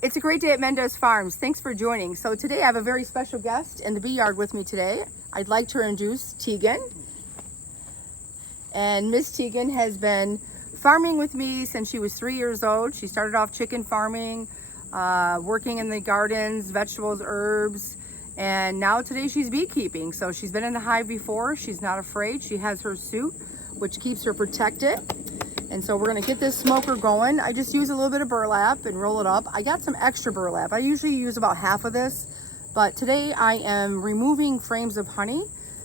It's a great day at Mendez Farms. Thanks for joining. So today I have a very special guest in the bee yard with me today. I'd like to introduce Teagan. And Miss Teagan has been farming with me since she was 3 years old. She started off chicken farming, working in the gardens, vegetables, herbs, and now today she's beekeeping. So she's been in the hive before. She's not afraid. She has her suit, which keeps her protected. And so we're gonna get this smoker going. I just use a little bit of burlap and roll it up. I got some extra burlap. I usually use about half of this, but today I am removing frames of honey.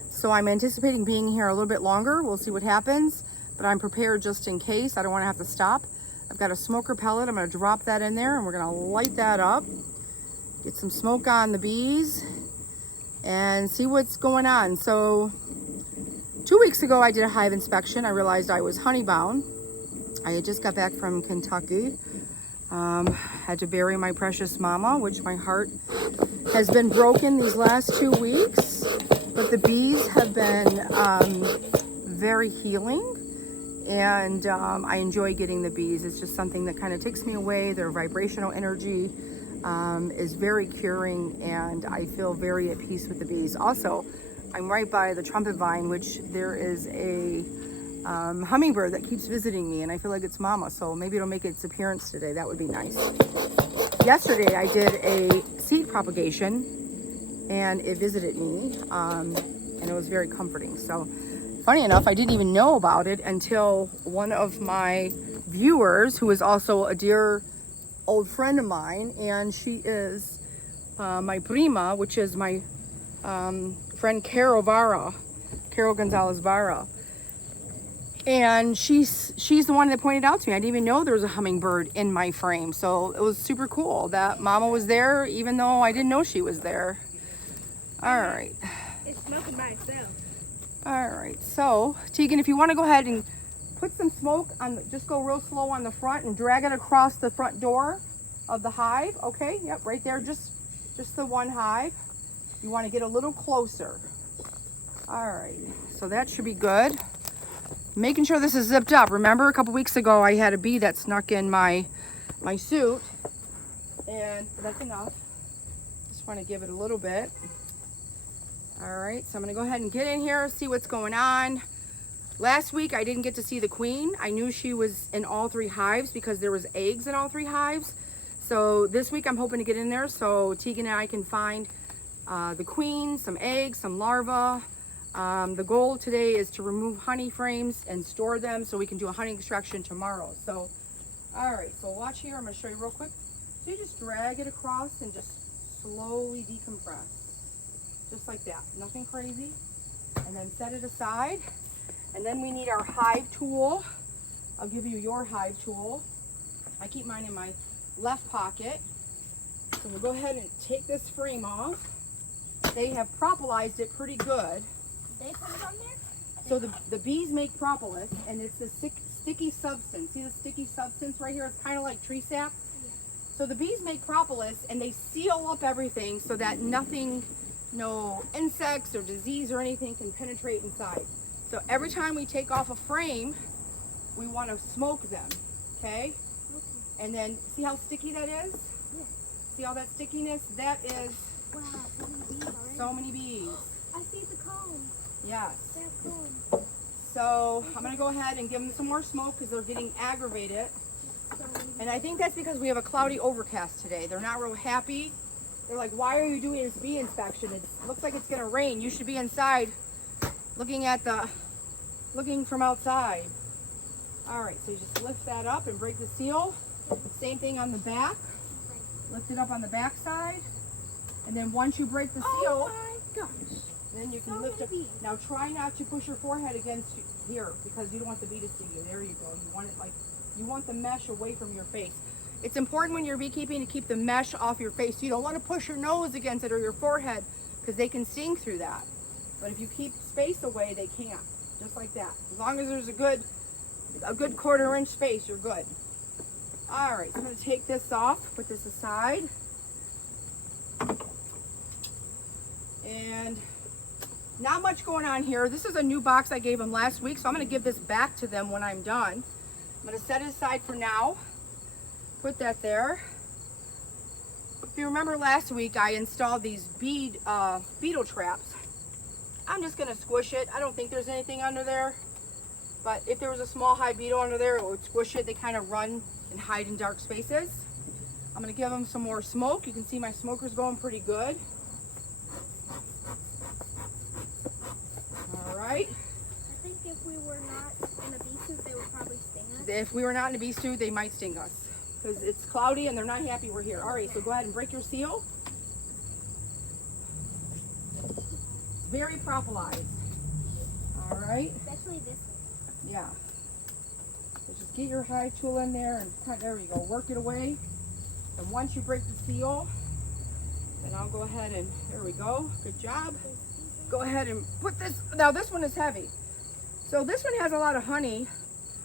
So I'm anticipating being here a little bit longer. We'll see what happens, but I'm prepared just in case. I don't wanna have to stop. I've got a smoker pellet. I'm gonna drop that in there and we're gonna light that up, get some smoke on the bees and see what's going on. So 2 weeks ago, I did a hive inspection. I realized I was honey bound. I had just got back from Kentucky. Had to bury my precious mama, which my heart has been broken these last 2 weeks. But the bees have been very healing, and I enjoy getting the bees. It's just something that kind of takes me away. Their vibrational energy is very curing, and I feel very at peace with the bees. Also, I'm right by the trumpet vine, which there is a hummingbird that keeps visiting me, and I feel like it's mama, so maybe it'll make its appearance today. That would be nice. Yesterday I did a seed propagation and it visited me, and it was very comforting. So funny enough, I didn't even know about it until one of my viewers, who is also a dear old friend of mine, and she is my prima, which is my friend Carol Gonzalez Vara. And she's the one that pointed out to me. I didn't even know there was a hummingbird in my frame. So it was super cool that mama was there, even though I didn't know she was there. All right. It's smoking by itself. All right. So Teagan, if you want to go ahead and put some smoke on, just go real slow on the front and drag it across the front door of the hive. Okay. Yep. Right there. Just the one hive. You want to get a little closer. All right. So that should be good. Making sure this is zipped up. Remember a couple weeks ago I had a bee that snuck in my suit, and that's enough. Just want to give it a little bit. All right, so I'm gonna go ahead and get in here, see what's going on. Last week I didn't get to see the queen. I knew she was in all 3 hives because there was eggs in all 3 hives. So this week I'm hoping to get in there so Teagan and I can find the queen, some eggs, some larvae. The goal today is to remove honey frames and store them so we can do a honey extraction tomorrow. So, all right, so watch here. I'm going to show you real quick. So you just drag it across and just slowly decompress. Just like that. Nothing crazy. And then set it aside. And then we need our hive tool. I'll give you your hive tool. I keep mine in my left pocket. So we'll go ahead and take this frame off. They have propolized it pretty good. They put it on there? So the bees make propolis, and it's a sticky substance. See the sticky substance right here? It's kind of like tree sap. Yeah. So the bees make propolis, and they seal up everything so that nothing, no insects or disease or anything can penetrate inside. So every time we take off a frame, we want to smoke them, okay? And then see how sticky that is? Yes. See all that stickiness? That is Wow, so many bees already. so many bees. I see the comb. Yes. They're cool. So I'm gonna go ahead and give them some more smoke because they're getting aggravated. So And I think that's because we have a cloudy overcast today. They're not real happy. They're like, why are you doing this bee inspection? It looks like it's gonna rain. You should be inside looking from outside. All right, so you just lift that up and break the seal. Same thing on the back. Lift it up on the back side. And then once you break the seal, oh my gosh. then you can So lift it. many bees. Now try not to push your forehead against here because you don't want the bee to see you. There you go. You want the mesh away from your face. It's important when you're beekeeping to keep the mesh off your face. You don't want to push your nose against it or your forehead because they can sting through that. But if you keep space away, they can't. Just like that. As long as there's a good 1/4 inch space, you're good. All right, so I'm going to take this off, put this aside. And not much going on here. This is a new box I gave them last week, so I'm going to give this back to them when I'm done. I'm going to set it aside for now. Put that there. If you remember last week, I installed these beetle traps. I'm just gonna squish it. I don't think there's anything under there, but if there was a small hive beetle under there, it would squish it. They kind of run and hide in dark spaces. I'm gonna give them some more smoke. You can see my smoker's going pretty good. All right. I think if we were not in a bee suit, they would probably sting us. If we were not in a bee suit, they might sting us because it's cloudy and they're not happy we're here. All right, so go ahead and break your seal. It's very propolized. All right. Especially this one. Yeah. So just get your hive tool in there and there we go. Work it away. And once you break the seal, then I'll go ahead and there we go. Good job. Go ahead and put this. Now this one is heavy. So this one has a lot of honey.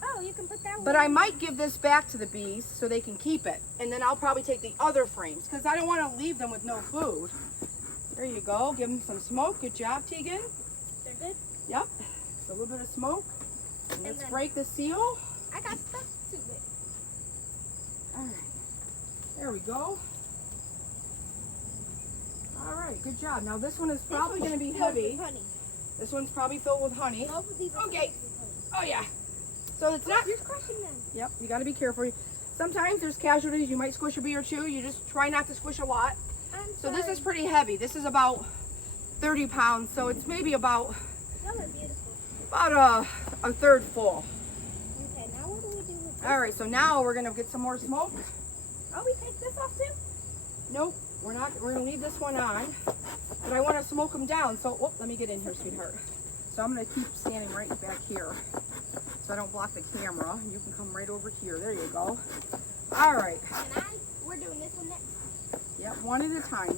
Oh, you can put that one. But I might give this back to the bees so they can keep it. And then I'll probably take the other frames because I don't want to leave them with no food. There you go. Give them some smoke. Good job, Teagan. They're good? Yep. Just a little bit of smoke. And let's then break the seal. I got stuff to it. All right. There we go. All right. Good job. Now this one is probably going to be heavy. Honey. This one's probably filled with honey. Both of these are Okay. filled with honey. Oh, yeah. So it's not... You're crushing them. Yep, you got to be careful. Sometimes there's casualties. You might squish a bee or two. You just try not to squish a lot. So this is pretty heavy. This is about 30 pounds. So it's maybe about Y'all are beautiful. a third full. Okay, now what do we do with this? All right, so now we're going to get some more smoke. Oh, we take this off too? Nope, we're not. We're going to leave this one on. But I want to smoke them down. So let me get in here, sweetheart. So I'm going to keep standing right back here so I don't block the camera. You can come right over here. There you go. All right. And we're doing this one next. Yep, one at a time.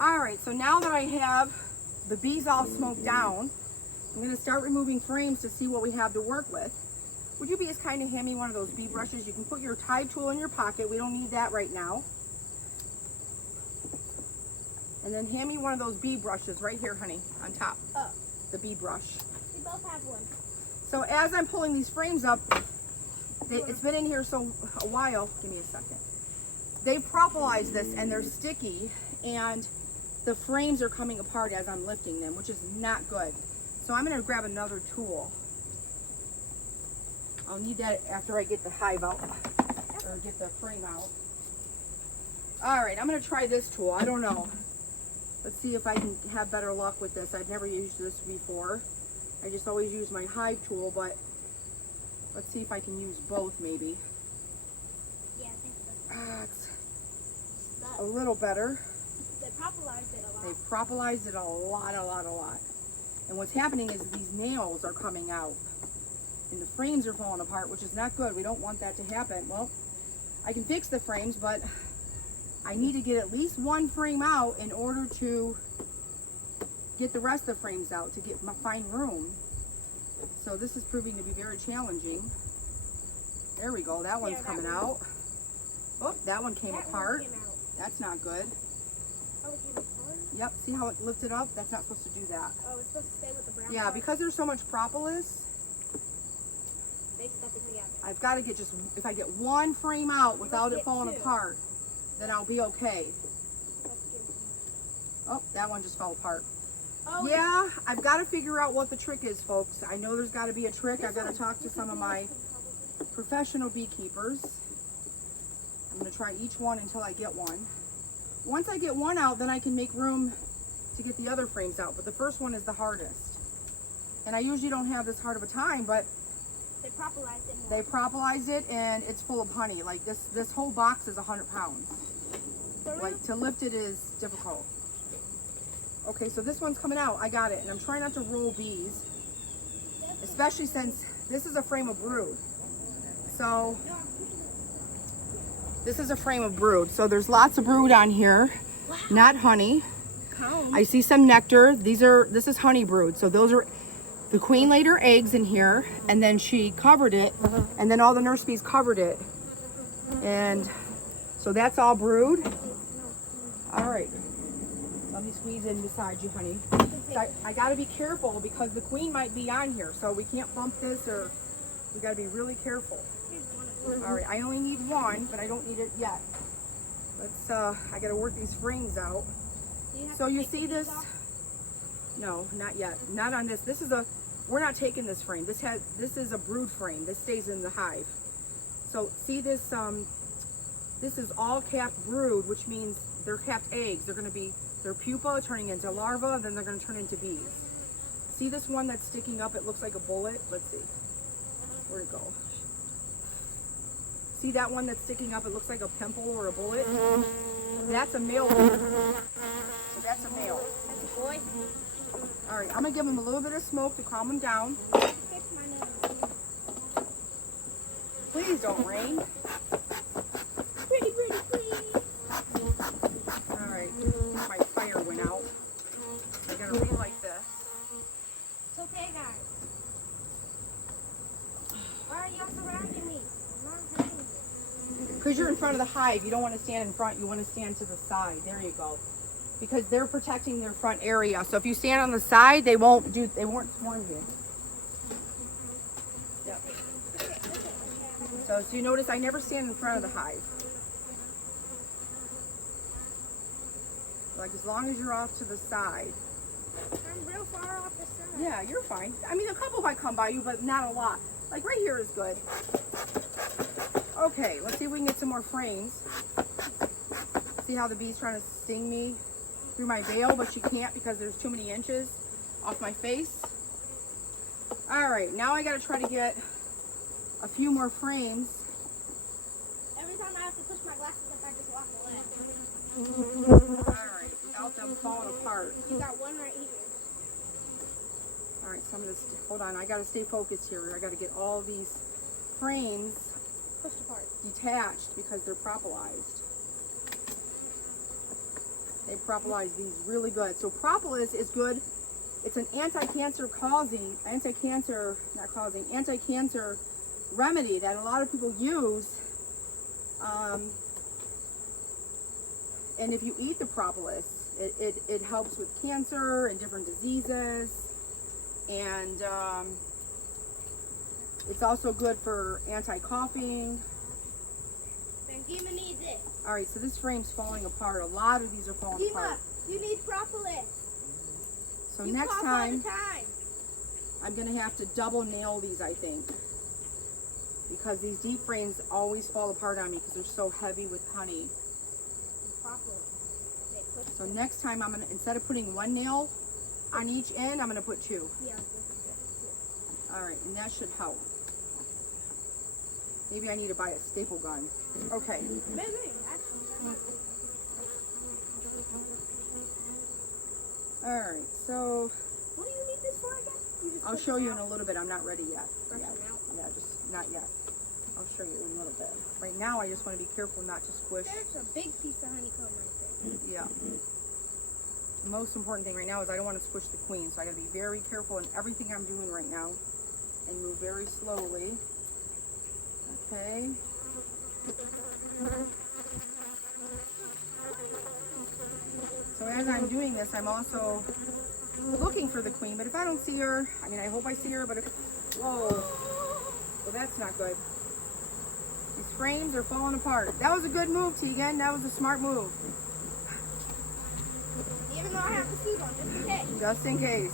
All right, so now that I have the bees all smoked down, I'm going to start removing frames to see what we have to work with. Would you be as kind to hand me one of those bee brushes? You can put your hive tool in your pocket. We don't need that right now. And then hand me one of those bee brushes right here, honey, on top. Oh. The bee brush. We both have one. So as I'm pulling these frames up, it's been in here a while. Give me a second. They've propolized this and they're sticky and the frames are coming apart as I'm lifting them, which is not good. So I'm going to grab another tool. I'll need that after I get the hive out or get the frame out. All right, I'm going to try this tool. I don't know. Let's see if I can have better luck with this. I've never used this before. I just always use my hive tool, but let's see if I can use both maybe. Yeah, I think so. It's a little better. They propolized it a lot. They've propolized it a lot. And what's happening is these nails are coming out and the frames are falling apart, which is not good. We don't want that to happen. Well, I can fix the frames, but I need to get at least one frame out in order to get the rest of the frames out to find room. So this is proving to be very challenging. There we go. That one's coming out. Oh, that one came apart. One came out. That's not good. Oh, it came apart? Yep, see how it lifted up? That's not supposed to do that. Oh, it's supposed to stay with the brown Yeah, part? because there's so much propolis, They stuck it together. I've got to get if I get one frame out without it get falling two. apart, then I'll be okay. Let's get Oh, that one just fell apart. Oh, Yeah, I've got to figure out what the trick is, folks. I know there's got to be a trick. I've got to talk to some of my professional beekeepers. I'm going to try each one until I get one. Once I get one out, then I can make room to get the other frames out. But the first one is the hardest. And I usually don't have this hard of a time, but They propolized it more. they propolized it and it's full of honey. Like this whole box is 100 pounds. Like to lift it is difficult. Okay, so this one's coming out. I got it. And I'm trying not to roll bees, especially since this is a frame of brood. So this is a frame of brood. So there's lots of brood on here, not honey. Comb. I see some nectar. This is honey brood. So those are, the queen laid her eggs in here and then she covered it and then all the nurse bees covered it. And so that's all brood. All right. Let me squeeze in beside you, honey. So I gotta be careful because the queen might be on here. So we can't bump this or we gotta be really careful. All right, I only need one, but I don't need it yet. Let's, I gotta work these frames out. So you see this? No, not yet. Not on this. This is a, we're not taking this frame. This is a brood frame. This stays in the hive. So see this, this is all capped brood, which means they're capped eggs. They're gonna be, their pupa turning into larvae, then they're gonna turn into bees. See this one that's sticking up? It looks like a bullet. Let's see. Where'd it go? See that one that's sticking up? It looks like a pimple or a bullet. That's a male bee. So that's a male. That's a boy. All right, I'm gonna give him a little bit of smoke to calm him down. Please don't rain. Pretty, please. All right, my fire went out. I gotta relight this. It's okay, guys. Why are y'all surrounding me? I'm not hurting you. Because you're in front of the hive, you don't want to stand in front. You want to stand to the side. There you go. Because they're protecting their front area. So if you stand on the side, they won't swarm you. Yep. So you notice I never stand in front of the hive. Like as long as you're off to the side. I'm real far off the side. Yeah, you're fine. I mean, a couple might come by you, but not a lot. Like right here is good. Okay, let's see if we can get some more frames. See how the bee's trying to sting me through my veil, but she can't because there's too many inches off my face. All right, now I gotta try to get a few more frames. Every time I have to push my glasses up, I just walk away. All right, without them falling apart. You got one right here. All right, so I'm gonna, hold on, I gotta stay focused here. I gotta get all these frames Pushed apart. detached because they're propolised. They propolis these really good. So propolis is good. It's an anti-cancer remedy that a lot of people use. And if you eat the propolis, it helps with cancer and different diseases. And it's also good for anti-coughing. Then Gima needs it. All right, so this frame's falling apart. A lot of these are falling apart. You need propolis. So You next cough all time, the time. I'm gonna have to double nail these, I think. Because these deep frames always fall apart on me because they're so heavy with honey. Propolis. So next time I'm gonna, instead of putting one nail on each end, I'm gonna put two. Yeah. All right, and that should help. Maybe I need to buy a staple gun. Okay. Maybe. All right, so What do you need this for again? I'll show you in a little bit. I'm not ready yet. Brush Yeah, them out. yeah, just not yet. I'll show you in a little bit. Right now, I just want to be careful not to squish. There's a big piece of honeycomb right there. Yeah. The most important thing right now is I don't want to squish the queen, so I got to be very careful in everything I'm doing right now and move very slowly. Okay. So as I'm doing this, I'm also looking for the queen, but if I don't see her, I mean, I hope I see her, but if, whoa, well, that's not good. These frames are falling apart. That was a good move, Teagan. That was a smart move. Even though I have the suit on, just in case. Just in case.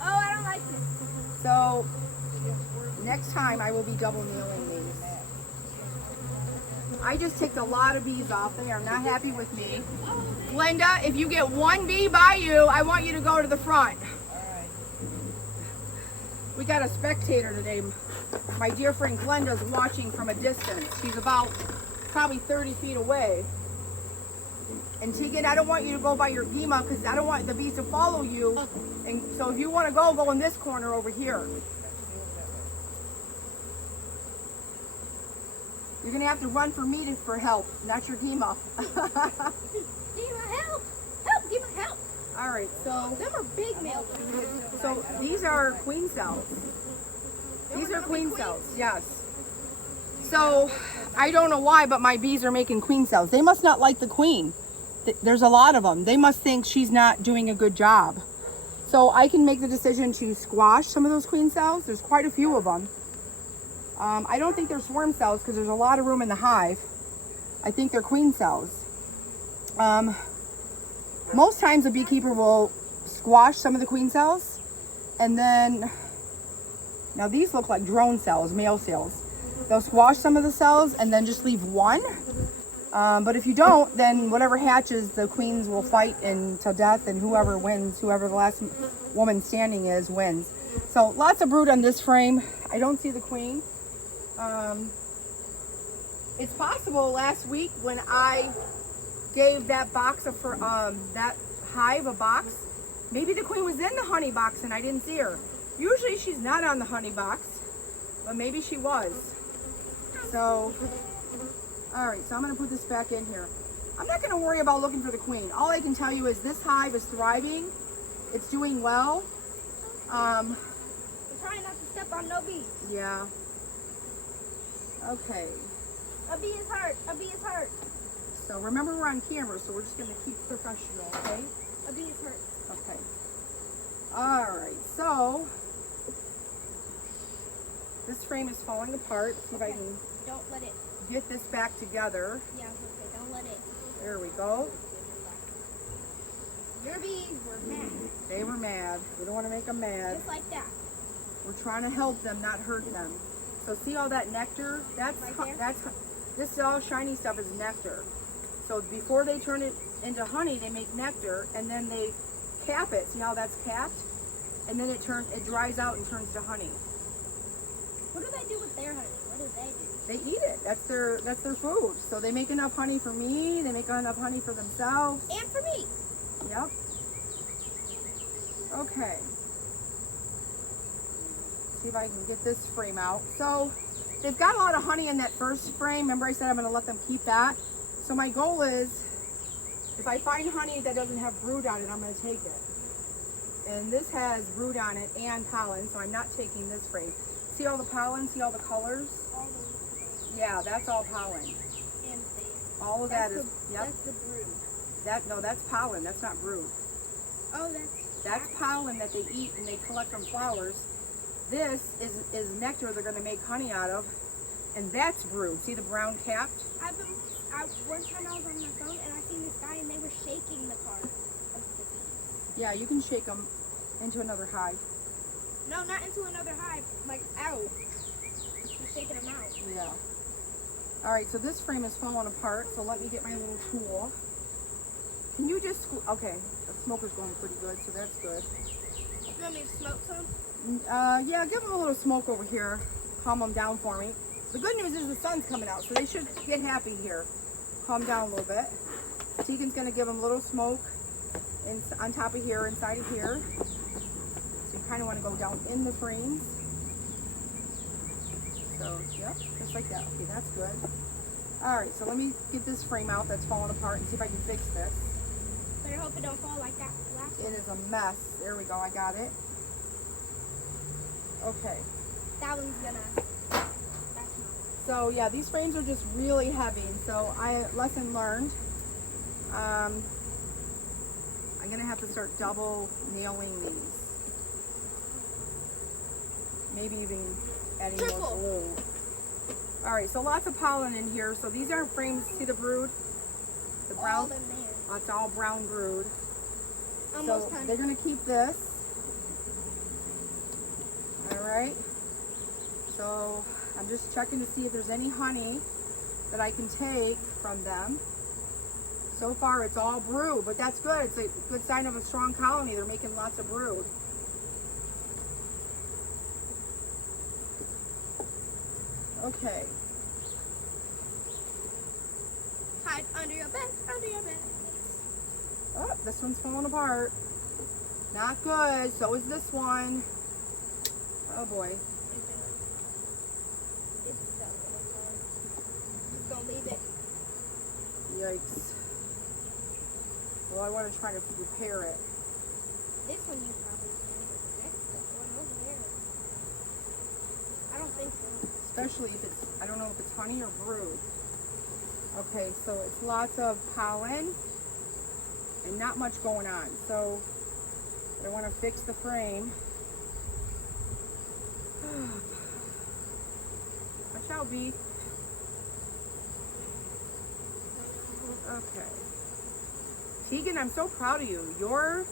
Oh, I don't like this. So next time I will be double nailing these. I just ticked a lot of bees off. They are not happy with me. Glenda, if you get one bee by you, I want you to go to the front. We got a spectator today. My dear friend Glenda's watching from a distance. She's about probably 30 feet away. And Teagan, I don't want you to go by your Gima because I don't want the bees to follow you. And so if you want to go in this corner over here. You're going to have to run for me for help, not your Gima. Gima, help! Help! Gima, help! All right, so Them are big males. So these are queen cells. These are queen cells, yes. So I don't know why, but my bees are making queen cells. They must not like the queen. There's a lot of them. They must think she's not doing a good job. So I can make the decision to squash some of those queen cells. There's quite a few of them. I don't think they're swarm cells because there's a lot of room in the hive. I think they're queen cells. Most times a beekeeper will squash some of the queen cells, and then, now these look like drone cells, male cells. They'll squash some of the cells and then just leave one. But if you don't, then whatever hatches, the queens will fight to death, and whoever wins, whoever the last woman standing is, wins. So lots of brood on this frame. I don't see the queen. It's possible last week when I gave that box of that hive a box, maybe the queen was in the honey box and I didn't see her. Usually she's not on the honey box, but maybe she was. So, all right, so I'm gonna put this back in here. I'm not gonna worry about looking for the queen. All I can tell you is this hive is thriving. It's doing well. I'm trying not to step on no bees. Yeah. Okay. A bee is hurt. A bee is hurt. So remember we're on camera, so we're just gonna keep professional, okay? A bee is hurt. Okay. All right, so this frame is falling apart. See if I can Don't let it. get this back together. Yeah, okay. Don't let it. There we go. Your bees were mad. They were mad. We don't want to make them mad. Just like that. We're trying to help them, not hurt them. So see all that nectar? Right there? This all shiny stuff is nectar. So before they turn it into honey, they make nectar, and then they cap it. See how that's capped? And then it dries out and turns to honey. What do they do with their honey? What do they do? They eat it. That's their food. So they make enough honey for me. They make enough honey for themselves. And for me. Yep. Okay. See if I can get this frame out. So they've got a lot of honey in that first frame. Remember I said I'm going to let them keep that. So my goal is, if I find honey that doesn't have brood on it, I'm going to take it. And this has brood on it and pollen, so I'm not taking this frame. See all the pollen? See all the colors? All the Yeah, that's all pollen. and they. All of that is, yep. That's the brood. No, that's pollen. That's not brood. Oh, That's pollen that they eat and they collect from flowers. This is nectar they're going to make honey out of, and that's brood. See the brown capped? One time I was on my phone and I seen this guy and they were shaking the part of the bees. Yeah, you can shake them into another hive. No, not into another hive. Like out. Just shaking them out. Yeah. All right, so this frame is falling apart, so let me get my little tool. Can you just, okay, the smoker's going pretty good, so that's good. You want me to smoke some? Yeah, give them a little smoke over here. Calm them down for me. The good news is the sun's coming out, so they should get happy here. Calm down a little bit. Teagan's gonna give them a little smoke on top of here, inside of here. So you kind of want to go down in the frames. So, yep, just like that. Okay, that's good. All right, so let me get this frame out that's falling apart and see if I can fix this. Better hope it don't fall like that last one. It is a mess. There we go, I got it. Okay. That one's gonna. That's not. So yeah, these frames are just really heavy. So lesson learned. I'm gonna have to start double nailing these. Maybe even adding more Triple. glue. All right, so lots of pollen in here. So these aren't frames. See the brood? The All brown. in there. It's all brown brood. Almost So time. they're gonna keep this. All right. So I'm just checking to see if there's any honey that I can take from them. So far it's all brood, but that's good. It's a good sign of a strong colony. They're making lots of brood. Okay. Hide under your bed. Under your bed. Oh, this one's falling apart. Not good. So is this one. Oh boy. Just gonna leave it. Yikes. Well, I want to try to repair it. This one you probably can, but the next one over there. I don't think so. Especially if it's, I don't know if it's honey or brood. Okay, so it's lots of pollen and not much going on. So I want to fix the frame. Watch out, bee. Okay. Teagan, I'm so proud of you. Your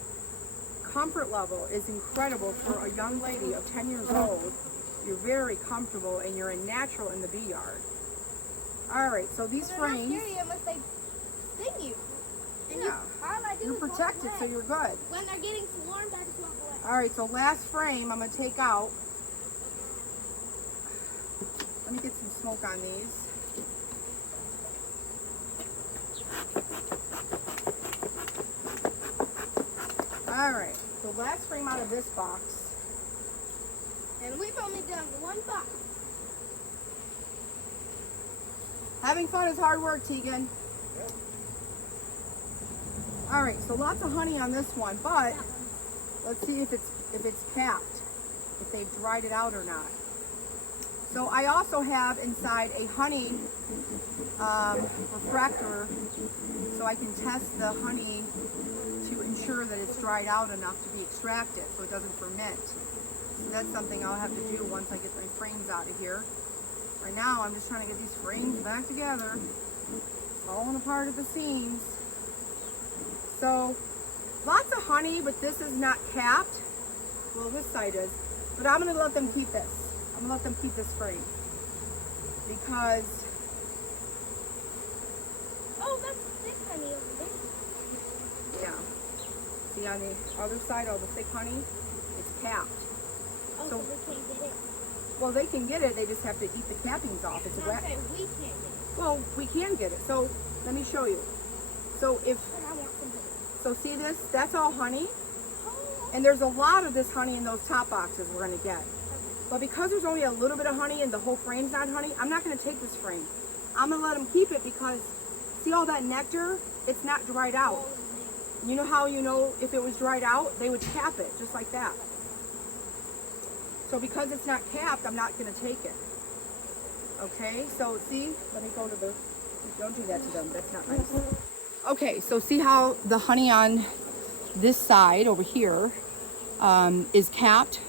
comfort level is incredible for a young lady of 10 years old. You're very comfortable and you're a natural in the bee yard. All right, so these They're not frames, scary unless they sting you. And yeah, all I do you're is walk protected, away. so you're good. When they're getting swarmed, I just walk away. All right, so last frame I'm gonna take out. Let me get some smoke on these. All right, so last frame out of this box. And we've only done one box. Having fun is hard work, Teagan. All right, so lots of honey on this one, but let's see if it's capped, if they've dried it out or not. So I also have inside a honey refractor, so I can test the honey to ensure that it's dried out enough to be extracted, so it doesn't ferment. So that's something I'll have to do once I get my frames out of here. Right now, I'm just trying to get these frames back together, falling apart at the seams. So, lots of honey, but this is not capped. Well, this side is. But I'm going to let them keep this. I'm going to let them keep this frame. Because... Oh, that's thick honey over there. Yeah. See on the other side, all the thick honey, it's capped. Oh, so we can't get it? Well, they can get it, they just have to eat the cappings off. It's a I'm saying we can't get it. Well, we can get it. So, let me show you. So, if... But I want some of it. So see this? That's all honey. Oh. And there's a lot of this honey in those top boxes we're going to get. But because there's only a little bit of honey and the whole frame's not honey, I'm not going to take this frame. I'm going to let them keep it because, see all that nectar? It's not dried out. You know how you know if it was dried out? They would cap it, just like that. So because it's not capped, I'm not going to take it. Okay, so see? Let me go to the... Don't do that to them. That's not nice. Okay, so see how the honey on this side over here is capped?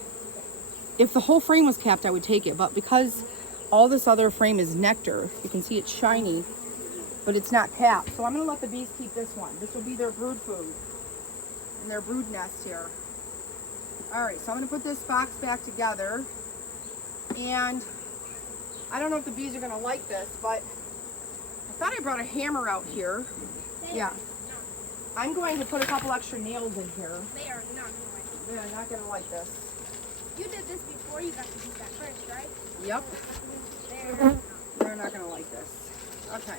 If the whole frame was capped, I would take it. But because all this other frame is nectar, you can see it's shiny, but it's not capped. So I'm going to let the bees keep this one. This will be their brood food and their brood nest here. All right, so I'm going to put this box back together. And I don't know if the bees are going to like this, but I thought I brought a hammer out here. Yeah. I'm going to put a couple extra nails in here. They are not going to like it. They're not going to like this. You did this before you got to do that first, right? Yep. They're They're not going to like this. Okay.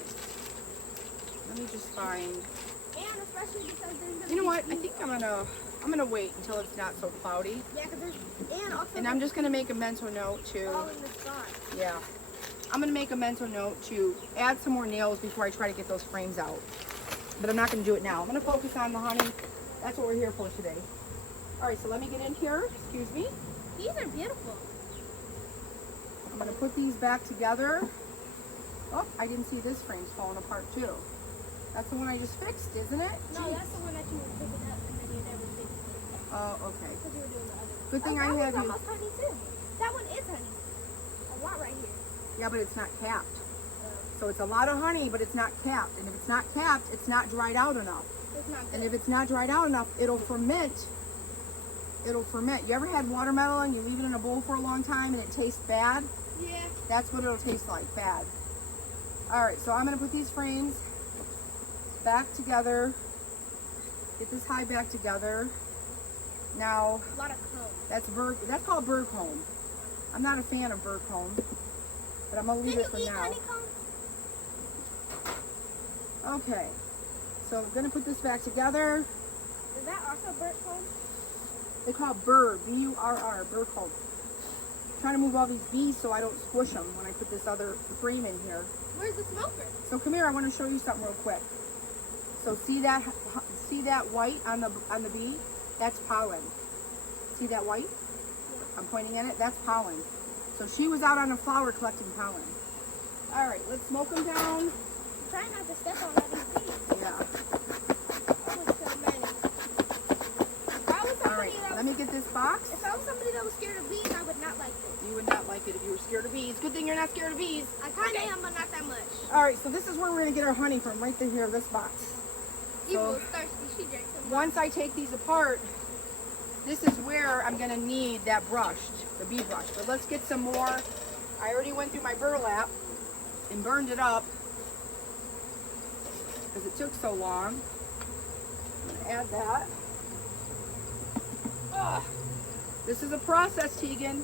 Let me just find... And especially because there's going to You know what? I think I'm going to wait until it's not so cloudy. Yeah, because there's... And also... And I'm just going to make a mental note to... all in the spot. Yeah. I'm going to make a mental note to add some more nails before I try to get those frames out. But I'm not going to do it now. I'm going to focus on the honey. That's what we're here for today. All right, so let me get in here. Excuse me. These are beautiful. I'm going to put these back together. Oh, I didn't see this frame's falling apart too. That's the one I just fixed, isn't it? No, Jeez. that's the one that you were picking up and then you never fixed it. Oh, okay. Because you were doing the other one. Good thing I that have one's you. almost honey too. That one is honey. A lot right here. Yeah, but it's not capped. So it's a lot of honey, but it's not capped. And if it's not capped, it's not dried out enough. It's not good. And if it's not dried out enough, it'll ferment. It'll ferment. You ever had watermelon, you leave it in a bowl for a long time and it tastes bad? Yeah. That's what it'll taste like, bad. All right, so I'm gonna put these frames back together. Get this hive back together. Now, A lot of comb. that's called bird comb. I'm not a fan of bird comb, but I'm gonna leave it for Can you eat now. honeycomb? Okay, so I'm gonna put this back together. Is that also bird comb? They call it bird, B-U-R-R, bird comb. Trying to move all these bees so I don't squish them when I put this other frame in here. Where's the smoker? So come here, I want to show you something real quick. So see that white on the bee? That's pollen. See that white? Yeah. I'm pointing at it. That's pollen. So she was out on a flower collecting pollen. All right, let's smoke them down. Try not to step on all these bees. Yeah. Oh, it's so many. If I was All somebody right, that let me get this box. If I was somebody that was scared of bees, I would not like this. You would not like it if you were scared of bees. Good thing you're not. not scared of bees. I kind of am, but not that much. All right, so this is where we're gonna get our honey from, right through here, this box. Evil, thirsty, she drinks some. Once I take these apart, this is where I'm gonna need that brush, the bee brush. But let's get some more. I already went through my burlap and burned it up because it took so long. I'm gonna add that. Ugh. This is a process, Teagan.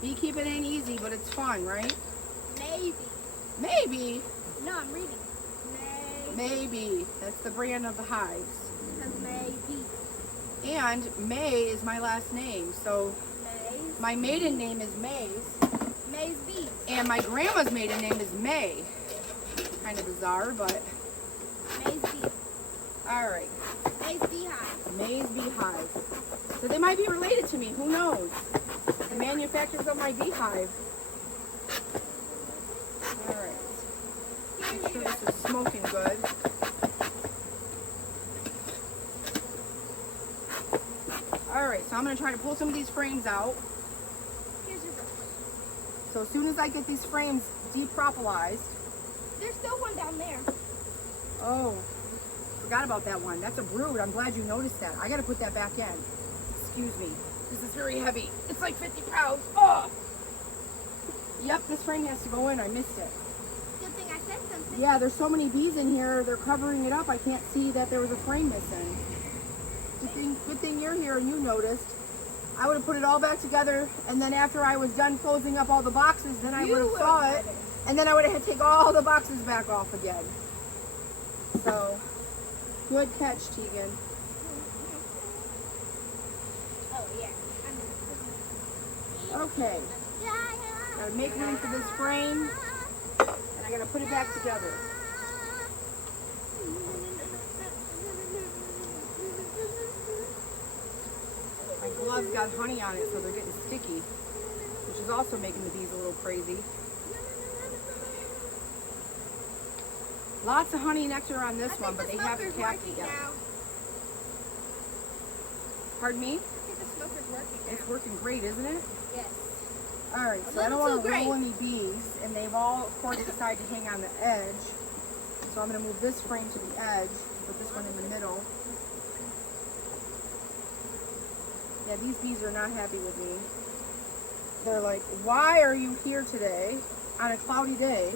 Beekeeping ain't easy, but it's fun, right? Maybe. Maybe. No, I'm reading. Maybe. That's the brand of the hives. Because maybe. And May is my last name, so Maze. my maiden name is Mays, Maze bees. and my grandma's maiden name is May. Kind of bizarre, but Maze bee. all right. Maze beehive. May's beehive. So they might be related to me. Who knows? The manufacturers of my beehive. All right. Make sure this is smoking good. All right, so I'm gonna try to pull some of these frames out. Here's your brush. So as soon as I get these frames depropolized, There's still one down there. oh, forgot about that one. That's a brood. I'm glad you noticed that. I gotta put that back in. Excuse me. This is very heavy. It's like 50 pounds. Oh! Yep, this frame has to go in. I missed it. Good thing I said something. Yeah, there's so many bees in here. They're covering it up. I can't see that there was a frame missing. Good thing you're here and you noticed. I would have put it all back together, and then after I was done closing up all the boxes, then I would have saw it, and then I would have had to take all the boxes back off again. So, good catch, Teagan. Oh, yeah. Okay, gotta make room for this frame, and I gotta put it back together. My gloves got honey on it, so they're getting sticky, which is also making the bees a little crazy. Lots of honey nectar on this one, but they haven't capped it yet. Pardon me? I think the smoker's working now. It's working great, isn't it? Yes. All right, so I don't want to roll any bees, and they've all, of course, decided to hang on the edge. So I'm going to move this frame to the edge, put this one in the middle. Yeah, these bees are not happy with me. They're like, why are you here today on a cloudy day?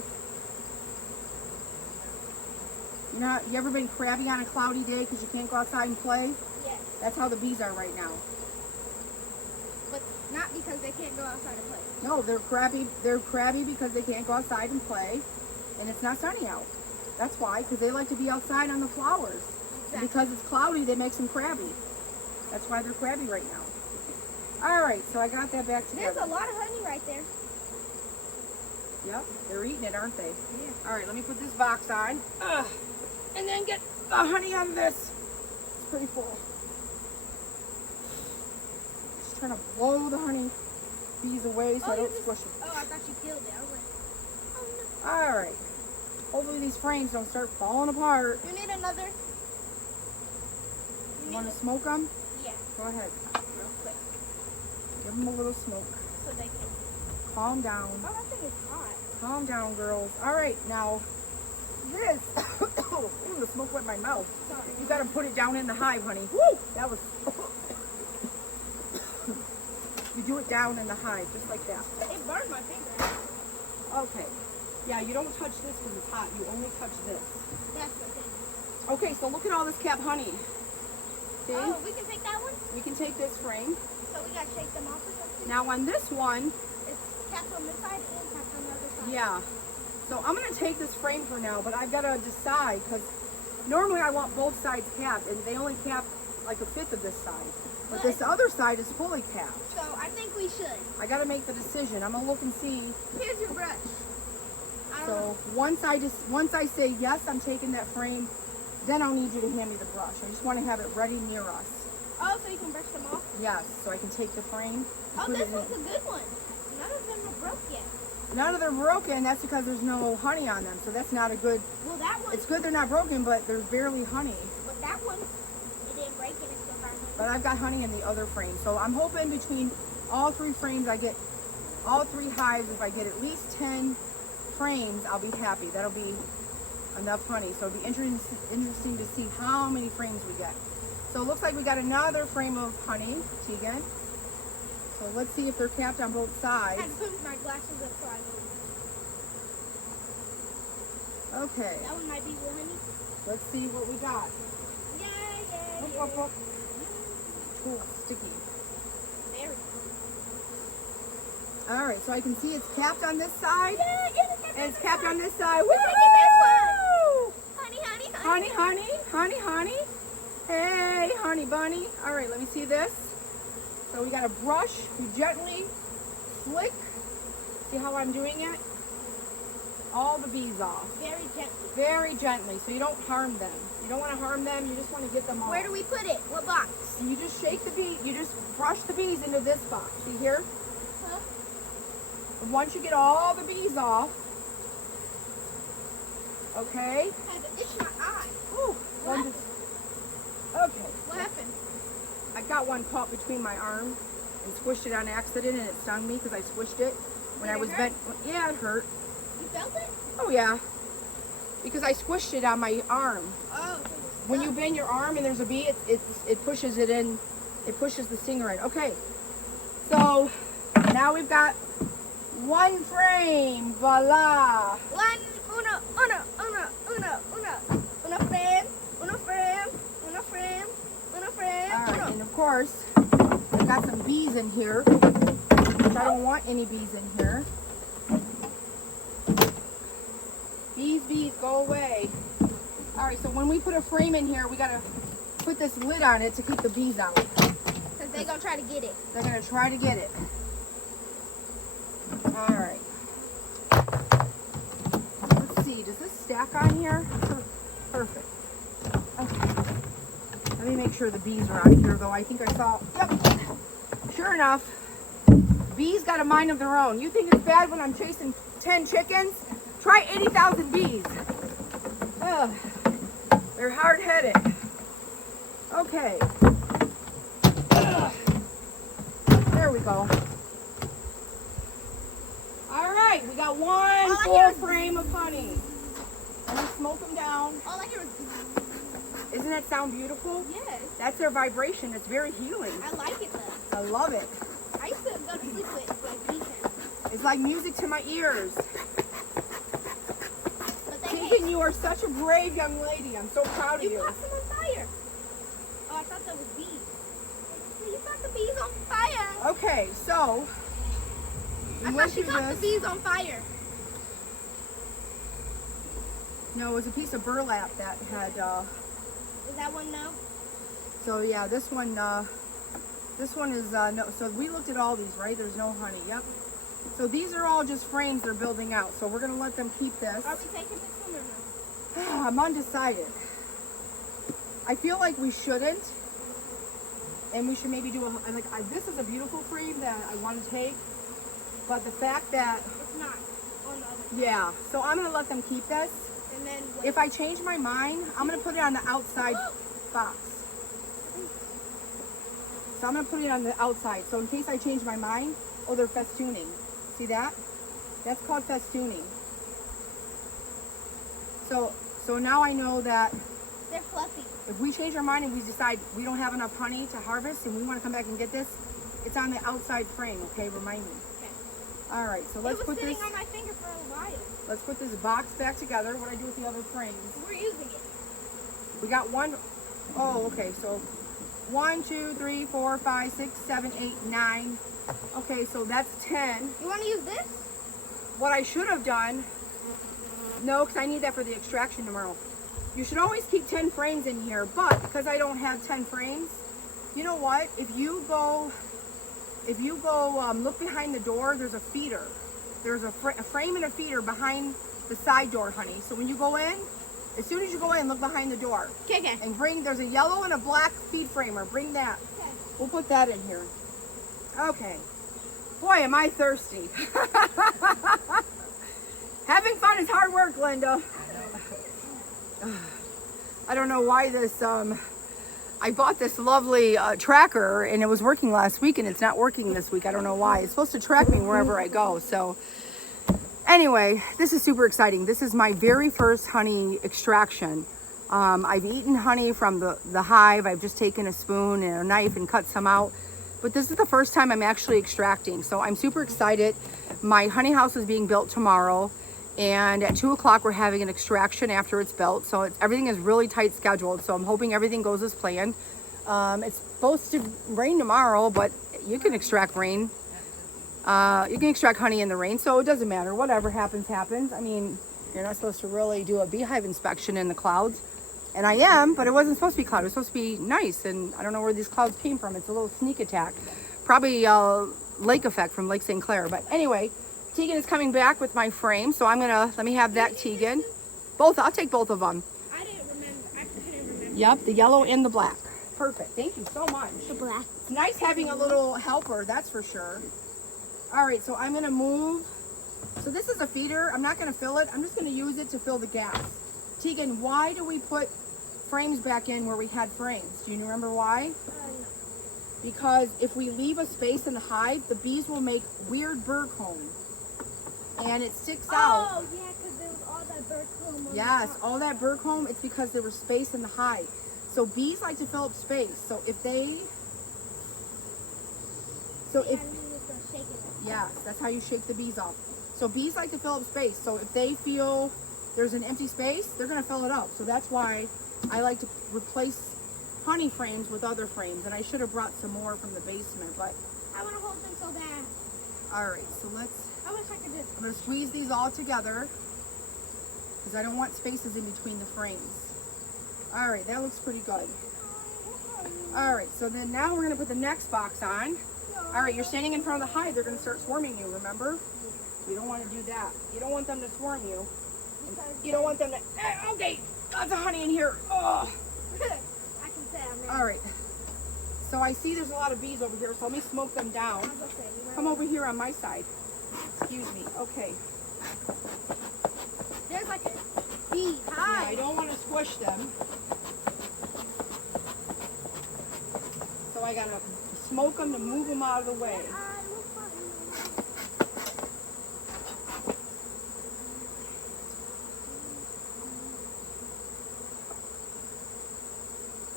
You ever been crabby on a cloudy day because you can't go outside and play? Yes. That's how the bees are right now. But not because they can't go outside and play. No, they're crabby. They're crabby because they can't go outside and play, and it's not sunny out. That's why, because they like to be outside on the flowers. Exactly. Because it's cloudy, they make them crabby. That's why they're crabby right now. All right, so I got that back together. There's a lot of honey right there. Yep, they're eating it, aren't they? Yeah. All right, let me put this box on. And then get the honey out of this. It's pretty full. Just trying to blow the honey bees away so I don't squish them. Oh, I thought you killed it. I was like, oh no. All right. Hopefully these frames don't start falling apart. You need another? You want to smoke them? Yeah, Go ahead. real quick. Give them a little smoke. So they can. Calm down. Oh, that thing is hot. Calm down, girls. All right, now this. Ooh, the smoke went in my mouth. Sorry. You got to put it down in the hive, honey. Woo! That was. You do it down in the hive, just like that. It burned my finger. Okay. Yeah, you don't touch this because it's hot. You only touch this. That's the thing. Okay, so look at all this cap honey. See? Oh, we can take that one? We can take this frame. So we gotta shake them off or something? Now on this one, It's capped on this side and capped on the other side. yeah. So I'm going to take this frame for now, but I've got to decide because normally I want both sides capped, and they only cap like a fifth of this side. But this other side is fully capped. So I think we should. I got to make the decision. I'm going to look and see. Here's your brush. I don't So once I say yes, I'm taking that frame, then I'll need you to hand me the brush. I just want to have it ready near us. Oh, so you can brush them off? Yes, so I can take the frame. Oh, put this it in- one's a good one. None of them are broke yet. None of them are broken. That's because there's no honey on them. So that's not a good. Well, that one, It's good they're not broken, but there's barely honey. but that one, it didn't break and it's still got honey. But I've got honey in the other frame. So I'm hoping between all 3 frames, I get all 3 hives. If I get at least 10 frames, I'll be happy. That'll be enough honey. So it'll be interesting to see how many frames we get. So it looks like we got another frame of honey, Teagan. So let's see if they're capped on both sides. I had to put my glasses up so I know. Okay, That one might be more honey. let's see what we got. Yeah. Whoop, whoop, whoop. Cool, sticky. Very. All right, so I can see it's capped on this side, Yeah. and it's capped on this side. Look at this Woo! Honey. Honey, honey, honey, honey. Hey, honey bunny. All right, let me see this. So we got a brush. We gently flick. See how I'm doing it? All the bees off. Very gently. Very gently, so you don't harm them. You don't want to harm them. You just want to get them off. Where do we put it? What box? And you just shake the bee. You just brush the bees into this box. See here? Huh? And once you get all the bees off, okay? I have to itch my eye. Ooh, What? Okay. What happened? I got one caught between my arm and squished it on accident, and it stung me because I squished it when Did I it was hurt? bent. Yeah, it hurt. You felt it? Oh yeah, because I squished it on my arm. Oh. When you bend your arm and there's a bee, it pushes it in. It pushes the stinger in. Okay, so now we've got 1 frame. Voila. All right, and of course, I've got some bees in here, which I don't want any bees in here. Bees, go away. All right, so when we put a frame in here, we gotta put this lid on it to keep the bees out. Because they're going to try to get it. They're gonna try to get it. All right. Let's see, does this stack on here? Perfect. Okay. Let me make sure the bees are out of here, though. I think I saw, yep. Sure enough, bees got a mind of their own. You think it's bad when I'm chasing 10 chickens? Try 80,000 bees. Ugh. They're hard-headed. Okay. Ugh. There we go. All right, we got one full frame of honey. Let me smoke them down. All I hear is Isn't that sound beautiful? yes. That's their vibration. It's very healing. I like it though. I love it. I used to go to sleep with like bees. It's like music to my ears. But they Teagan, you are such a brave young lady. I'm so proud of You you. caught some on fire. Oh, I thought that was bees. You got the bees on fire. Okay, so I thought she caught the bees on fire. No, it was a piece of burlap that had. Is that one no? So yeah, this one is no. So we looked at all these, right? There's no honey. Yep. So these are all just frames they're building out. So we're gonna let them keep this. Are we taking this one or no? I'm undecided. I feel like we shouldn't, and we should maybe do this is a beautiful frame that I want to take, but the fact that It's not on the other side. yeah, so I'm gonna let them keep this. And then what? If I change my mind, I'm gonna put it on the outside box. So I'm gonna put it on the outside. So in case I change my mind, oh, they're festooning. See that? That's called festooning. So now I know that They're fluffy. if we change our mind and we decide we don't have enough honey to harvest and we want to come back and get this, it's on the outside frame. Okay, remind me. Okay. All right, so let's it was put sitting this. on my finger for a while. Let's put this box back together. What I do with the other frames? We're using it. We got one. Oh, okay. So 1, 2, 3, 4, 5, 6, 7, 8, 9. Okay, so that's 10. You want to use this? What I should have done, no, because I need that for the extraction tomorrow. You should always keep 10 frames in here, but because I don't have 10 frames, you know what? If you go look behind the door, there's a feeder. There's a frame and a feeder behind the side door, honey. So when you go in, as soon as you go in, look behind the door. Okay. And there's a yellow and a black feed framer. Bring that. Okay. We'll put that in here. Okay. Boy, am I thirsty. Having fun is hard work, Linda. I don't know why this, I I bought this lovely tracker, and it was working last week, and it's not working this week. I don't know why. It's supposed to track me wherever I go. So anyway, this is super exciting. This is my very first honey extraction. I've eaten honey from the hive. I've just taken a spoon and a knife and cut some out. But this is the first time I'm actually extracting. So I'm super excited. My honey house is being built tomorrow. And at 2 o'clock, we're having an extraction after it's built. So everything is really tight scheduled. So I'm hoping everything goes as planned. It's supposed to rain tomorrow, but you can extract rain. You can extract honey in the rain, so it doesn't matter. Whatever happens, happens. I mean, you're not supposed to really do a beehive inspection in the clouds. And I am, but it wasn't supposed to be cloudy. It was supposed to be nice. And I don't know where these clouds came from. It's a little sneak attack. Probably a lake effect from Lake St. Clair. But anyway, Teagan is coming back with my frame. So I'm going to, let me have that, Teagan. Both, I'll take both of them. I didn't remember. I couldn't remember. Yep, the yellow and the black. Perfect. Thank you so much. The black. It's nice having a little helper, that's for sure. All right, so I'm gonna move. So this is a feeder. I'm not gonna fill it. I'm just gonna use it to fill the gaps. Teagan, why do we put frames back in where we had frames? Do you remember why? No. Because if we leave a space in the hive, the bees will make weird burr comb. And it sticks out. Oh, yeah, because there was all that bird comb. Yes, all that burr comb, it's because there was space in the hive. So bees like to fill up space. So if they, yes, that's how you shake the bees off. So bees like to fill up space. So if they feel there's an empty space, they're gonna fill it up. So that's why I like to replace honey frames with other frames. And I should have brought some more from the basement, but. I want to hold them so bad. All right, so I wish I could just. I'm gonna squeeze these all together because I don't want spaces in between the frames. All right, that looks pretty good. All right, so then now we're gonna put the next box on. All right, you're standing in front of the hive. They're gonna start swarming you, remember? We don't wanna do that. You don't want them to swarm you. You don't want them to, okay, lots of honey in here. Oh. I can say I'm ready. All right, so I see there's a lot of bees over here, so let me smoke them down. Come over here on my side. Excuse me, okay. There's like a bee Yeah, hive. I don't wanna squish them. So I gotta smoke them to move them out of the way.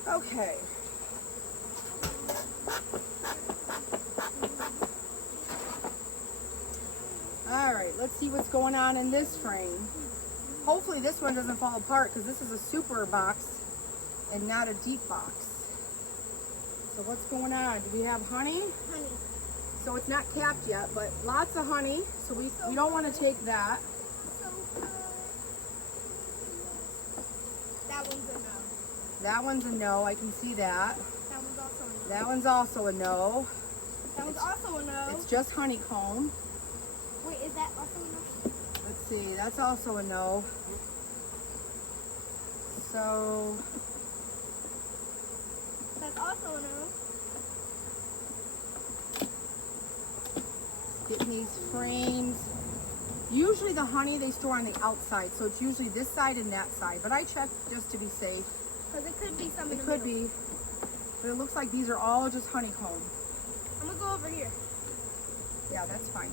Okay. All right, let's see what's going on in this frame. Hopefully this one doesn't fall apart because this is a super box and not a deep box. So what's going on? Do we have honey? Honey. So it's not capped yet, but lots of honey. So we don't want to take that. That one's a no. That one's a no. I can see that. That one's also a no. That one's also a no. That one's also a no. It's just honeycomb. Wait, is that also a no? Let's see. That's also a no. So That's also a no. getting these frames. Usually the honey they store on the outside, so it's usually this side and that side. But I checked just to be safe. Because it could be some in It the could middle. be, but it looks like these are all just honeycomb. I'm going to go over here. Yeah, that's fine.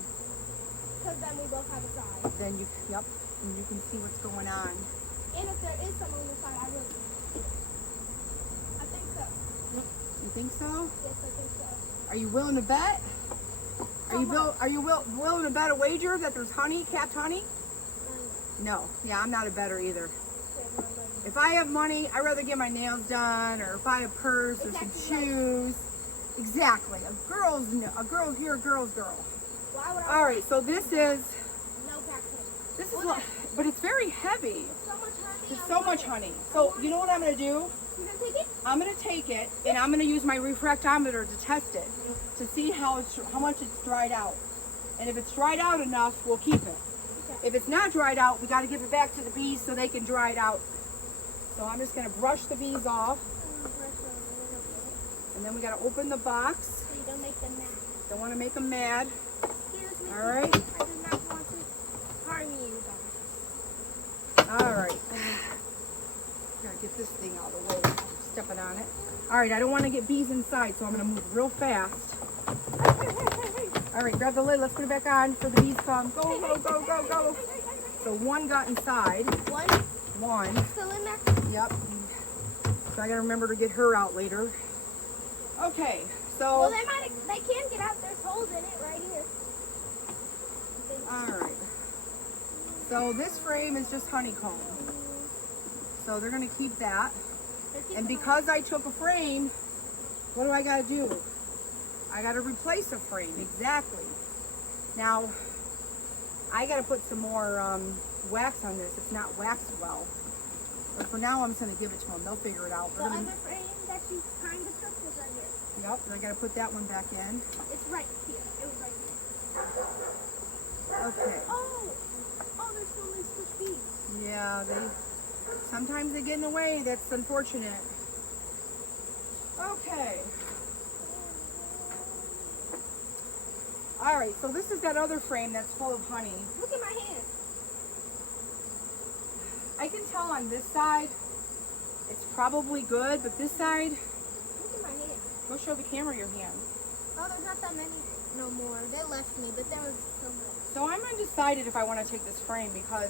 Because then we both have a side. Then yep, and you can see what's going on. And if there is some on the side, I will. I think so. You think so? Yes, I think so. Are you willing to bet? Are you willing to bet a wager that there's honey, capped honey? No. Yeah, I'm not a bettor either. If I have money, I'd rather get my nails done or buy a purse or some shoes. Exactly. A girl's here, a girl's girl. Why would I? All right, so this is No practice. this is what, but it's very heavy. So much honey. There's so much honey. So you know what I'm gonna do? You're going to take it? I'm gonna take it and I'm gonna use my refractometer to test it to see how much it's dried out. And if it's dried out enough, we'll keep it. Okay. If it's not dried out, we got to give it back to the bees so they can dry it out. So I'm just gonna brush the bees off, and then we got to open the box. So you don't make them mad. Don't want to make them mad. Excuse me. All right. I do not want to harm you guys. All right. Gotta get this thing out of the way. stepping on it. All right, I don't want to get bees inside, so I'm going to move real fast. All right, grab the lid. Let's put it back on for the bees come. Go, go, go, go, go. So one got inside. One. Still in there? Yep. So I got to remember to get her out later. Okay, so. Well, they can get out. There's holes in it right here. All right. So this frame is just honeycomb. So they're going to keep that. And because I took a frame, what do I got to do? I got to replace a frame. Exactly. Now, I got to put some more wax on this. It's not waxed well. But for now, I'm just going to give it to them. They'll figure it out. The other frame that you kind of took was right here. Yep, and I got to put that one back in. It's right here. It was right here. Okay. Oh, there's so many squish bees. Yeah, sometimes they get in the way. That's unfortunate. Okay. All right, so this is that other frame that's full of honey. Look at my hand. I can tell on this side it's probably good, but this side, Look at my hand. go show the camera your hand. Oh, there's not that many no more. They left me, but there was so much. So I'm undecided if I want to take this frame because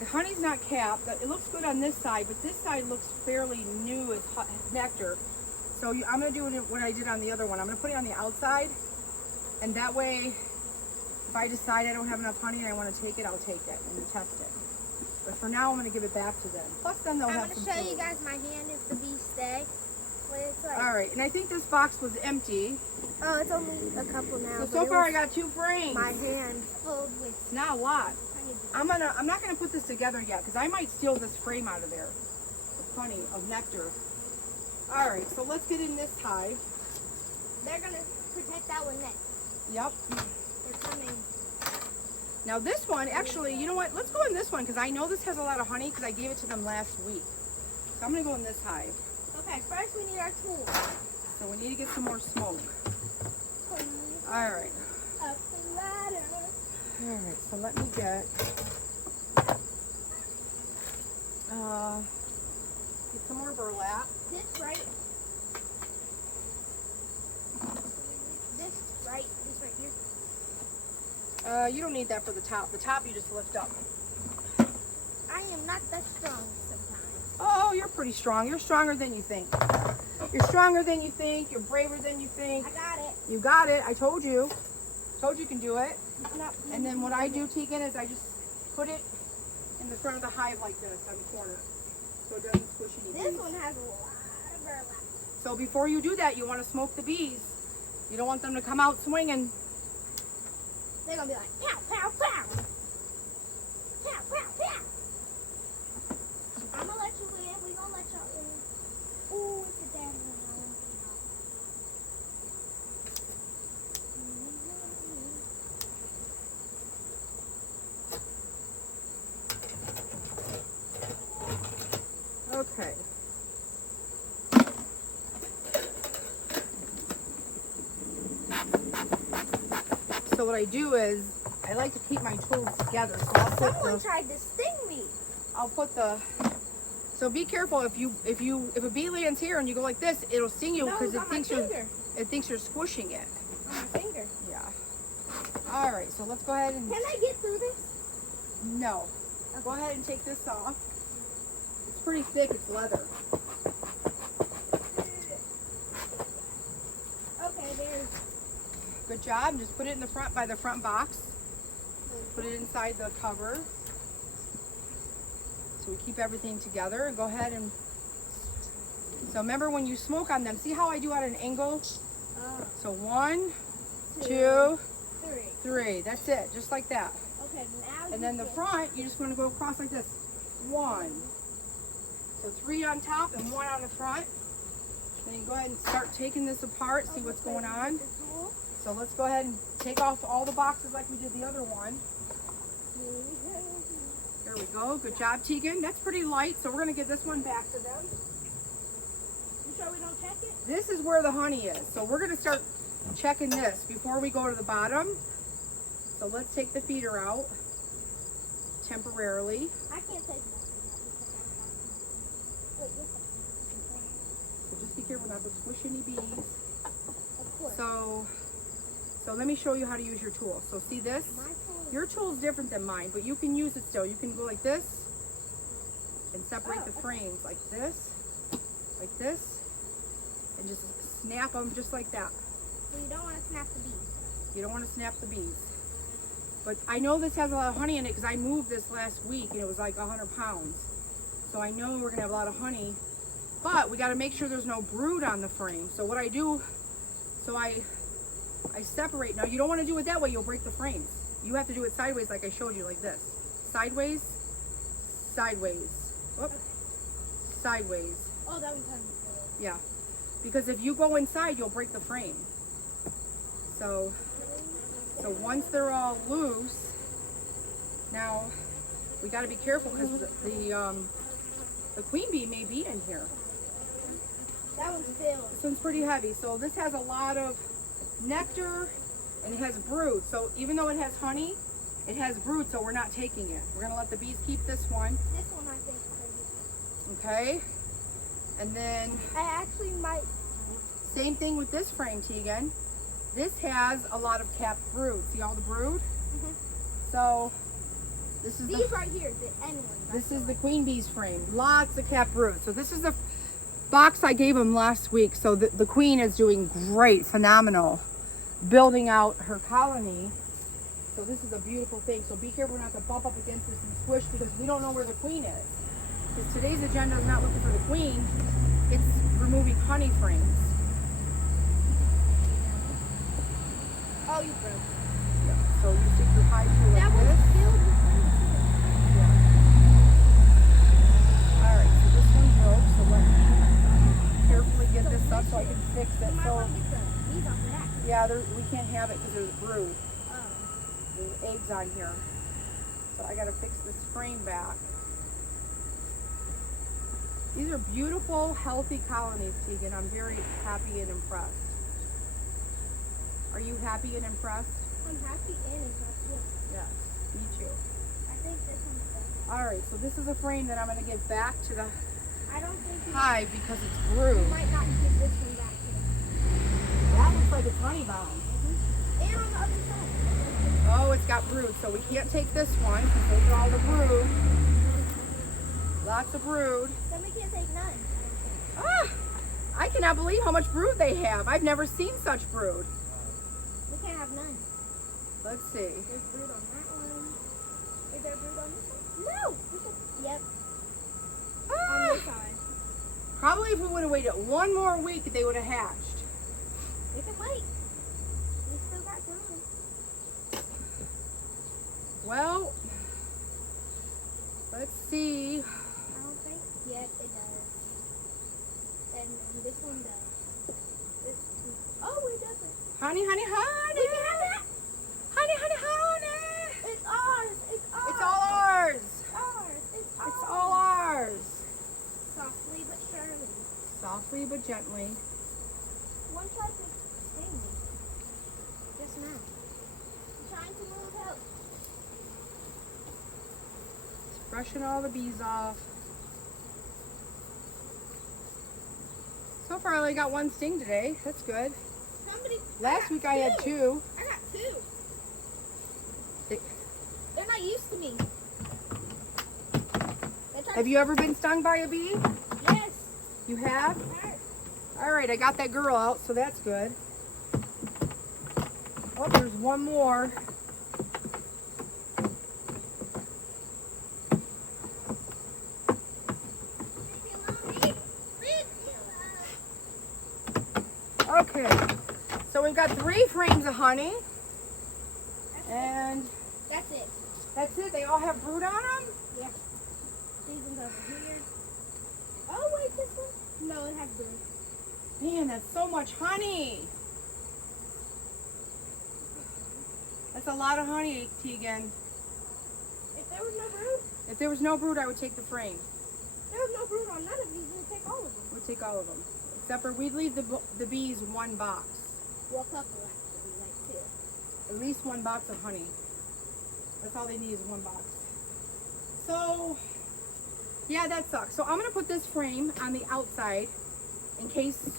the honey's not capped. It looks good on this side, but this side looks fairly new as nectar. So I'm going to do what I did on the other one. I'm going to put it on the outside, and that way, if I decide I don't have enough honey and I want to take it, I'll take it and test it. But for now, I'm going to give it back to them. Plus, then they'll have some I'm going to show food. you guys my hand if the bees stay. What it's like. All right, and I think this box was empty. Oh, it's only a couple now. So far, I got 2 frames. My hand filled with It's not a lot. honey. I'm not gonna put this together yet because I might steal this frame out of there of honey, of nectar. All right, so let's get in this hive. They're going to protect that one next. Yep. They're coming. Now this one, actually, you know what? Let's go in this one because I know this has a lot of honey because I gave it to them last week. So I'm gonna go in this hive. Okay, first we need our tools. So we need to get some more smoke. All right. Up the ladder. All right, so let me get some more burlap. This right. This right here. You don't need that for the top. The top you just lift up. I am not that strong sometimes. Oh, you're pretty strong. You're stronger than you think. You're stronger than you think. You're braver than you think. I got it. You got it. I told you. Told you can do it. It's not. And then what I do, Teagan, is I just put it in the front of the hive like this on the corner, so it doesn't squish any bees. This one has a lot of burlap. So before you do that, you want to smoke the bees. You don't want them to come out swinging. They're gonna be like, pow, pow, pow. Pow, pow, pow. I'm gonna let you in. We gonna let y'all in. Ooh, it's a daddy one. Okay. So what I do is I like to keep my tools together. So Someone tried to sting me. I'll put the. So be careful if a bee lands here and you go like this, it'll sting you because it thinks you're squishing it. On my finger. Yeah. All right. So let's go ahead and. Can I get through this? No. Go ahead and take this off. It's pretty thick. It's leather. Okay, there's. Good job. Just put it in the front by the front box. Put it inside the cover. So we keep everything together and go ahead and. So remember when you smoke on them, see how I do at an angle? So 1, 2, 3. That's it. Just like that. Okay, now. And then the front, you just want to go across like this. 1. So 3 on top and 1 on the front. Then you go ahead and start taking this apart, see what's going on. So let's go ahead and take off all the boxes like we did the other one. There we go. Good job, Teagan. That's pretty light, so we're going to get this one back to them. You sure we don't check it? This is where the honey is. So we're going to start checking this before we go to the bottom. So let's take the feeder out temporarily. I can't take that. Just be careful not to squish any bees. Of course. So let me show you how to use your tool. So see this? My tool. Your tool is different than mine, but you can use it still. You can go like this and separate the frames like this, and just snap them just like that. So you don't want to snap the bees. You don't want to snap the bees. But I know this has a lot of honey in it because I moved this last week and it was like 100 pounds. So I know we're gonna have a lot of honey, but we gotta make sure there's no brood on the frame. So what I do, I separate. Now you don't wanna do it that way, you'll break the frames. You have to do it sideways like I showed you, like this. Sideways, sideways, whoop, sideways. Oh, that one's honey. Yeah, because if you go inside, you'll break the frame. So once they're all loose, now we got to be careful because the queen bee may be in here. That one's filled. This one's pretty heavy. So this has a lot of nectar and it has brood. So even though it has honey, it has brood, so we're not taking it. We're going to let the bees keep this one. This one I think. Okay. And then I actually might. same thing with this frame, Teagan. This has a lot of capped brood. See all the brood? So this is These right here, the N ones. this is the queen bee's frame. Lots of capped brood. So this is the box I gave them last week. So the queen is doing great, phenomenal, building out her colony. So this is a beautiful thing. So be careful not to bump up against this and squish because we don't know where the queen is. Because today's agenda is not looking for the queen, it's removing honey frames. Oh, you broke. Yeah. So you stick your hive tool That like one's this. filled with honey too. Yeah. All right, so this one broke, so let me carefully get this up so I can fix it. You might So want to get the bees off of that. yeah, we can't have it because there's brood. Oh. There's eggs on here. So I gotta fix this frame back. These are beautiful, healthy colonies, Teagan. I'm very happy and impressed. Are you happy and impressed? I'm happy and impressed. Yes, me too. I think this one's better. All right, so this is a frame that I'm gonna give back to the I don't think you hive because it's brood. might not give this one back to them. That looks like it's honey bound. And on the other side. Oh, it's got brood, so we can't take this one because those are all the brood. Lots of brood. Then we can't take none. Ah, I cannot believe how much brood they have. I've never seen such brood. We can't have none. Let's see. There's brood on that one. Is there brood on this one? No! Yep. On Ah, this side. probably if we would have waited one more week, they would have hatched. We can wait. We still got time. Well, let's see. I don't think. Yep, it does. And this one does. This one. Oh, it doesn't. Honey, honey, honey. We can have that. Honey, honey, honey. It's ours. It's ours. It's all ours. It's ours. It's ours. It's all ours. Softly but surely. Softly but gently. One tried to sting me. Just now. I'm trying to move out. Brushing all the bees off. So far I only got one sting today. That's good. Somebody. Last week I had two. I got two. They- They're not used to me. They tried Have you ever been stung by a bee? Yes. You have? Hurt. All right, I got that girl out, so that's good. Oh, there's one more. Okay, so we've got 3 frames of honey, and That's it. that's it. They all have brood on them? Yeah. These ones over here. Oh wait, this one? No, it has brood. Man, that's so much honey. That's a lot of honey, Teagan. If there was no brood, If there was no brood, I would take the frame. there was no brood on none of these. We'd take all of them. We'd take all of them. Except for we'd leave the bees 1 box. Well, a couple actually, like 2. At least 1 box of honey. That's all they need is 1 box. So, yeah, that sucks. So I'm going to put this frame on the outside in case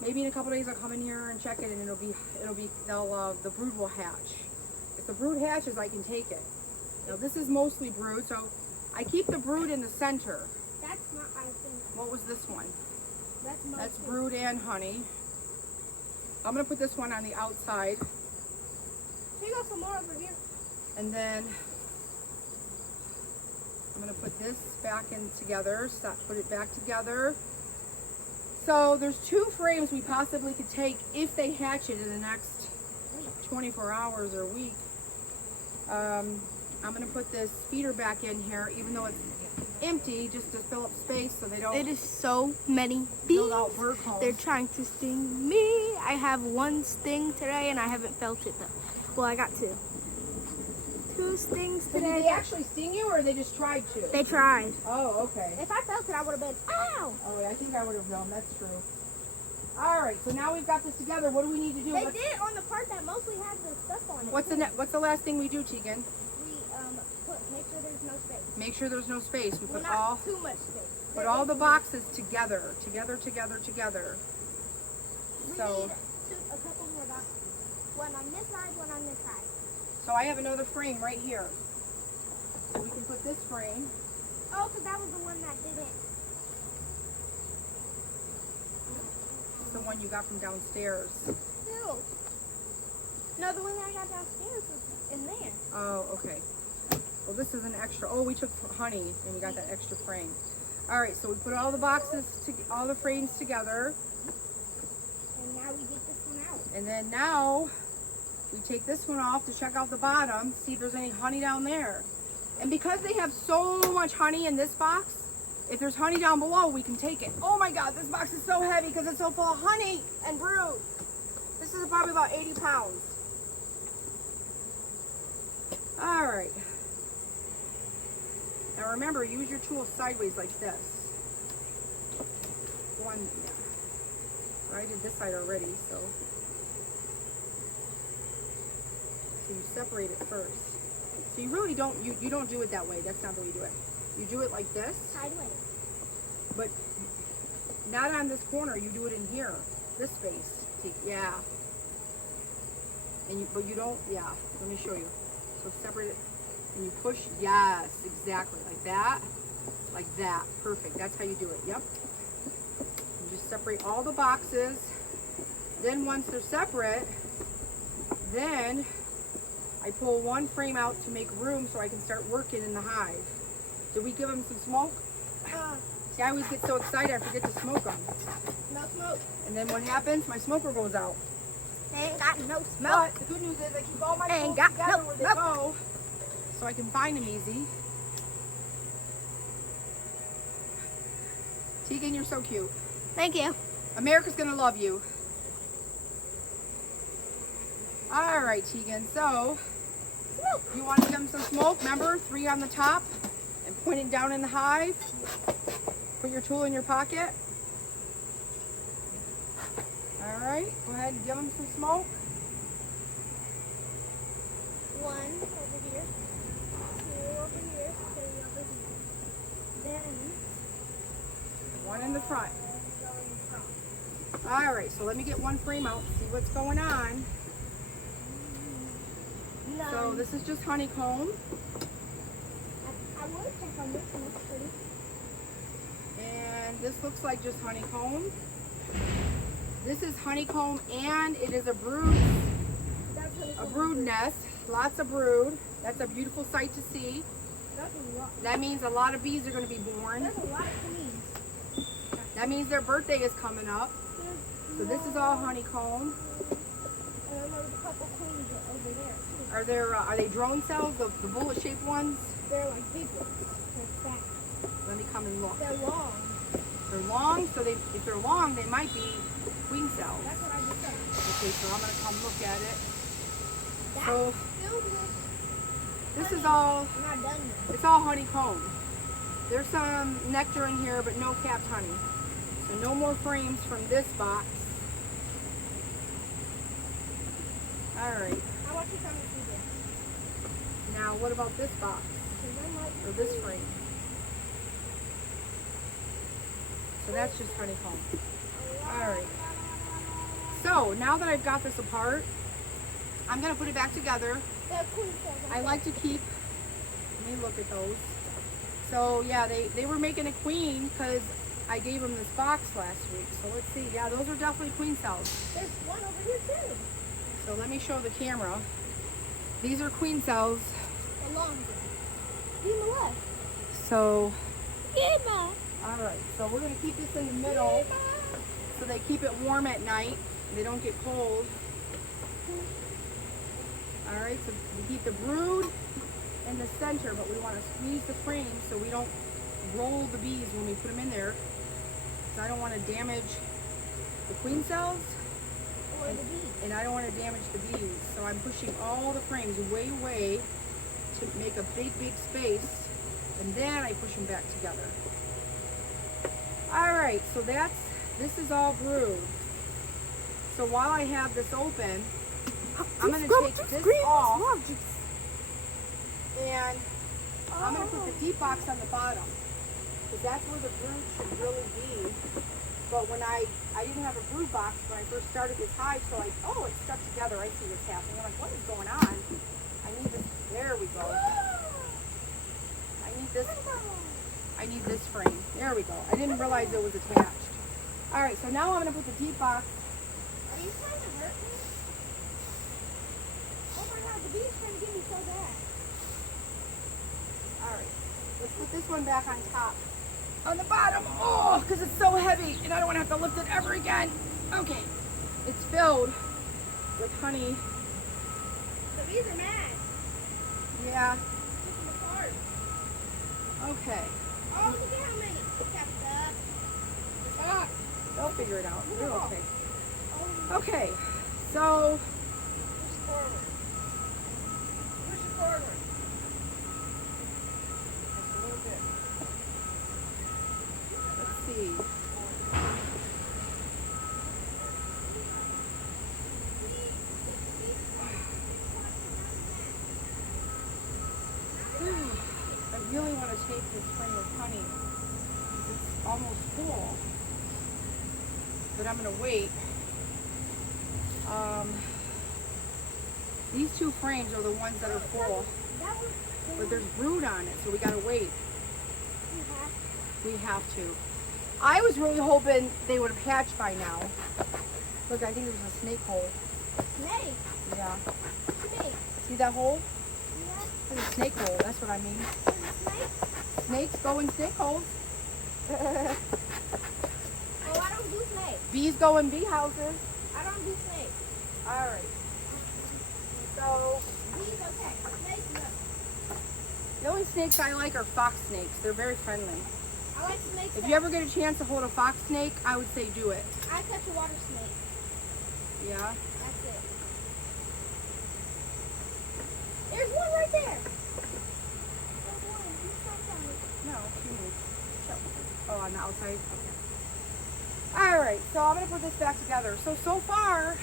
maybe in a couple days I'll come in here and check it, and the brood will hatch. If the brood hatches, I can take it. Now this is mostly brood, so I keep the brood in the center. That's not, I think. What was this one? That's Mostly. brood and honey. I'm gonna put this one on the outside, Here you go, some more over here. and then I'm gonna put this back in together, put it back together. So there's 2 frames we possibly could take if they hatch it in the next 24 hours or a week. I'm gonna put this feeder back in here, even though it's empty, just to fill up space so they don't It is so many bees. build out bird homes. They're trying to sting me. I have 1 sting today and I haven't felt it though. Well, I got 2. 2 stings So today. did they actually sting you, or they just tried to? They tried. Oh, okay. If I felt it, I would have been, ow! Oh, wait, I think I would have known. That's true. All right, so now we've got this together. What do we need to do? They did on the part that mostly had the stuff on it. What's the last thing we do, Teagan? We make sure there's no space. Make sure there's no space. We Well, put not too much space. put all the boxes together. We So need a couple more boxes. One on this side, one on this side. so I have another frame right here. So we can put this frame. Oh, because that was the one that didn't. It's the one you got from downstairs. No. No, the one that I got downstairs was in there. Oh, okay. Well, this is an extra. Oh, we took honey and we got that extra frame. All right, so we put all the boxes, all the frames together. And now we get this one out. And then now we take this one off to check out the bottom, see if there's any honey down there. And because they have so much honey in this box, if there's honey down below, we can take it. Oh my God, this box is so heavy because it's so full of honey and brood. This is probably about 80 pounds. All right. Now remember, use your tool sideways like this. One, yeah. I did this side already, so you separate it first. So you really don't, you don't do it that way. That's not the way you do it. You do it like this, Sideways. but not on this corner. You do it in here, this space. See, yeah. And but you don't, yeah. Let me show you. So separate it, and you push, yes, exactly, like that, perfect. That's how you do it, yep. You just separate all the boxes. Then once they're separate, then I pull one frame out to make room so I can start working in the hive. Did we give them some smoke? See, I always get so excited I forget to smoke them. No smoke. And then what happens? My smoker goes out. Ain't got no smoke. But the good news is I keep all my Ain't tools got together no where they smoke. go, so I can find them easy. Teagan, you're so cute. Thank you. America's gonna love you. All right, Teagan, so Smoke. you want to give them some smoke? Remember, 3 on the top and point it down in the hive. Put your tool in your pocket. All right, go ahead and give them some smoke. 1 over here. 2 over here. 3 over here. Then 1 in the front. go in front. All right, so let me get one frame out, see what's going on. None. So this is just honeycomb, I would check on this one. It's pretty. and this looks like just honeycomb. This is honeycomb, and it is a brood That's really cool. nest, lots of brood. That's a beautiful sight to see. That's a lot. That means a lot of bees are going to be born. There's a lot of bees. That means their birthday is coming up. So this is all honeycomb. And then there's a couple queens over there too. Are they drone cells, the bullet-shaped ones? They're like big ones. They're fat. Let me come and look. They're long. They're long, so if they're long, they might be queen cells. That's what I just said. Okay, so I'm going to come look at it. That's So filled with this is all, not done yet. it's all honeycomb. There's some nectar in here, but no capped honey. So no more frames from this box. All right. I want you to come and see this. Now what about this box, 'Cause I'm like, or this frame? So that's just honeycomb. Alright. So now that I've got this apart, I'm going to put it back together. I like to keep, let me look at those. So yeah, they were making a queen because I gave them this box last week. So let's see. Yeah, those are definitely queen cells. There's one over here too. So let me show the camera. These are queen cells. Along the left. So, Emma. all right. So we're going to keep this in the middle so they keep it warm at night. They don't get cold. All right. So we keep the brood in the center, but we want to squeeze the frame so we don't roll the bees when we put them in there. So I don't want to damage the queen cells. Or the bees. And I don't want to damage the bees. So I'm pushing all the frames way away to make a big space. And then I push them back together. All right, so this is all brood. So while I have this open, I'm going to take this off. And I'm going to put the deep box on the bottom. Because that's where the brood should really be. But when I didn't have a brood box when I first started this hive, so it's stuck together. I see what's happening. I'm like, what is going on? I need this. There we go. I need this frame. There we go. I didn't realize it was attached. All right, so now I'm going to put the deep box. Are you trying to hurt me? Oh my God, the bee's trying to get me so bad. All right, let's put this one back on top. On the bottom, oh, because it's so heavy and I don't want to have to lift it ever again. Okay, it's filled with honey. The bees are mad. Yeah. Taking the part. Okay. Oh, look at how many. Ah, they'll figure it out. They're okay. Oh, Okay, so push forward. Push it forward. just a little bit. Let's see. I really want to take this frame of honey. It's almost full, but I'm going to wait. These two frames are the ones that are full, but there's brood on it, so we got to wait. We have to. I was really hoping they would have hatched by now. Look, I think there's a snake hole. Snake. Yeah. Snake. See that hole? Yeah. There's a snake hole, that's what I mean. There's a snake. Snakes go in snake holes. Oh, I don't do snakes. Bees go in bee houses. I don't do snakes. All right. So, Bees, okay. Snakes, no. the only snakes I like are fox snakes. They're very friendly. I like snakes. If you ever get a chance to hold a fox snake, I would say do it. I catch a water snake. Yeah? That's it. There's one right there. There's one. You stepped on it. No, she moved. Oh, on the outside? Okay. All right, so I'm going to put this back together. So far,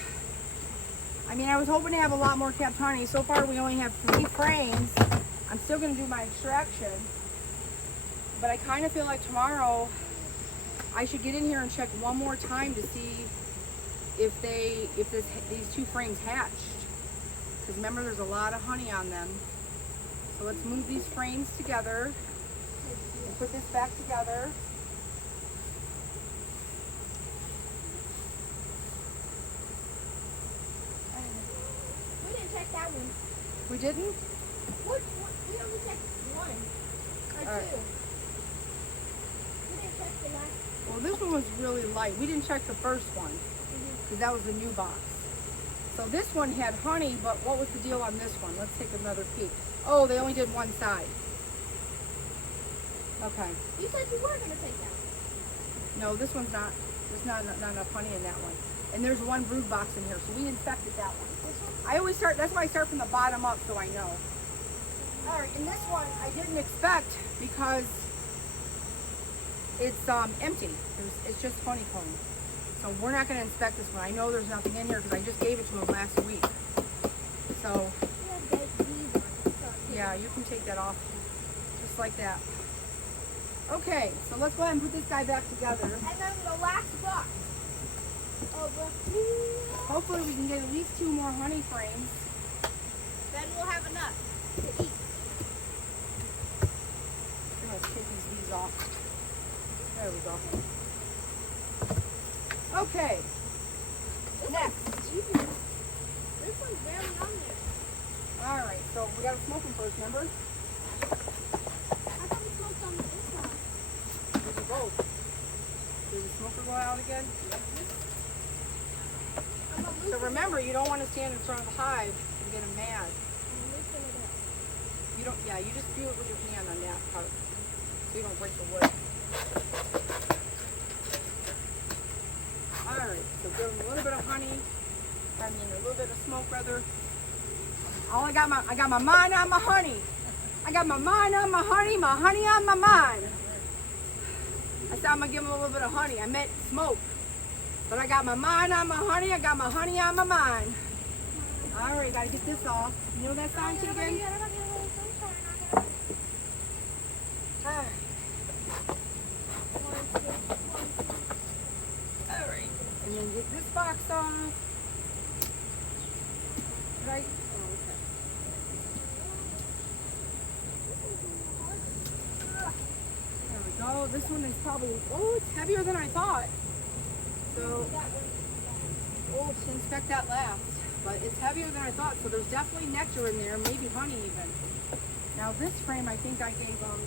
I mean, I was hoping to have a lot more capped honey. So far, we only have 3 frames. I'm still going to do my extraction. But I kind of feel like tomorrow, I should get in here and check one more time to see if these 2 frames hatched. Because remember, there's a lot of honey on them. So let's move these frames together and put this back together. We didn't check that one. We didn't? We only checked one or All right. 2. We didn't check the last. Well, this one was really light. We didn't check the first one because that was the new box. So this one had honey, but what was the deal on this one? Let's take another peek. Oh, they only did one side. Okay. You said you were going to take that. No, this one's not. There's not enough honey in that one. And there's one brood box in here, so we inspected that one. This one? I always start, that's why I start from the bottom up so I know. All right, and this one I didn't expect because it's empty. It's just honeycomb. So we're not going to inspect this one. I know there's nothing in here because I just gave it to him last week. So, yeah, you can take that off just like that. Okay, so let's go ahead and put this guy back together. And then the last box. Oh, but Hopefully we can get at least 2 more honey frames. then we'll have enough to eat. I'm gonna take these bees off. There we go. Okay. Next. This one's barely on there. All right. So we gotta smoke them first. Remember? I thought we smoked on the inside. These are both. Did the smoker go out again? I'm gonna So loosen remember, you don't want to stand in front of the hive and get them mad. loosen it up. You don't. Yeah, you just feel it with your hand on that part, so you don't break the wood. All right. So give them a little bit of honey. A little bit of smoke, rather. I got my mind on my honey. I got my mind on my honey on my mind. I said I'm gonna give them a little bit of honey. I meant smoke. But I got my mind on my honey. I got my honey on my mind. All right, gotta get this off. You know that song, Teagan? All right. And then get this box off. Right? Oh, okay. There we go. This one is probably, oh, it's heavier than I thought. So, we'll inspect that last. But it's heavier than I thought, so there's definitely nectar in there, maybe honey even. Now this frame I think I gave them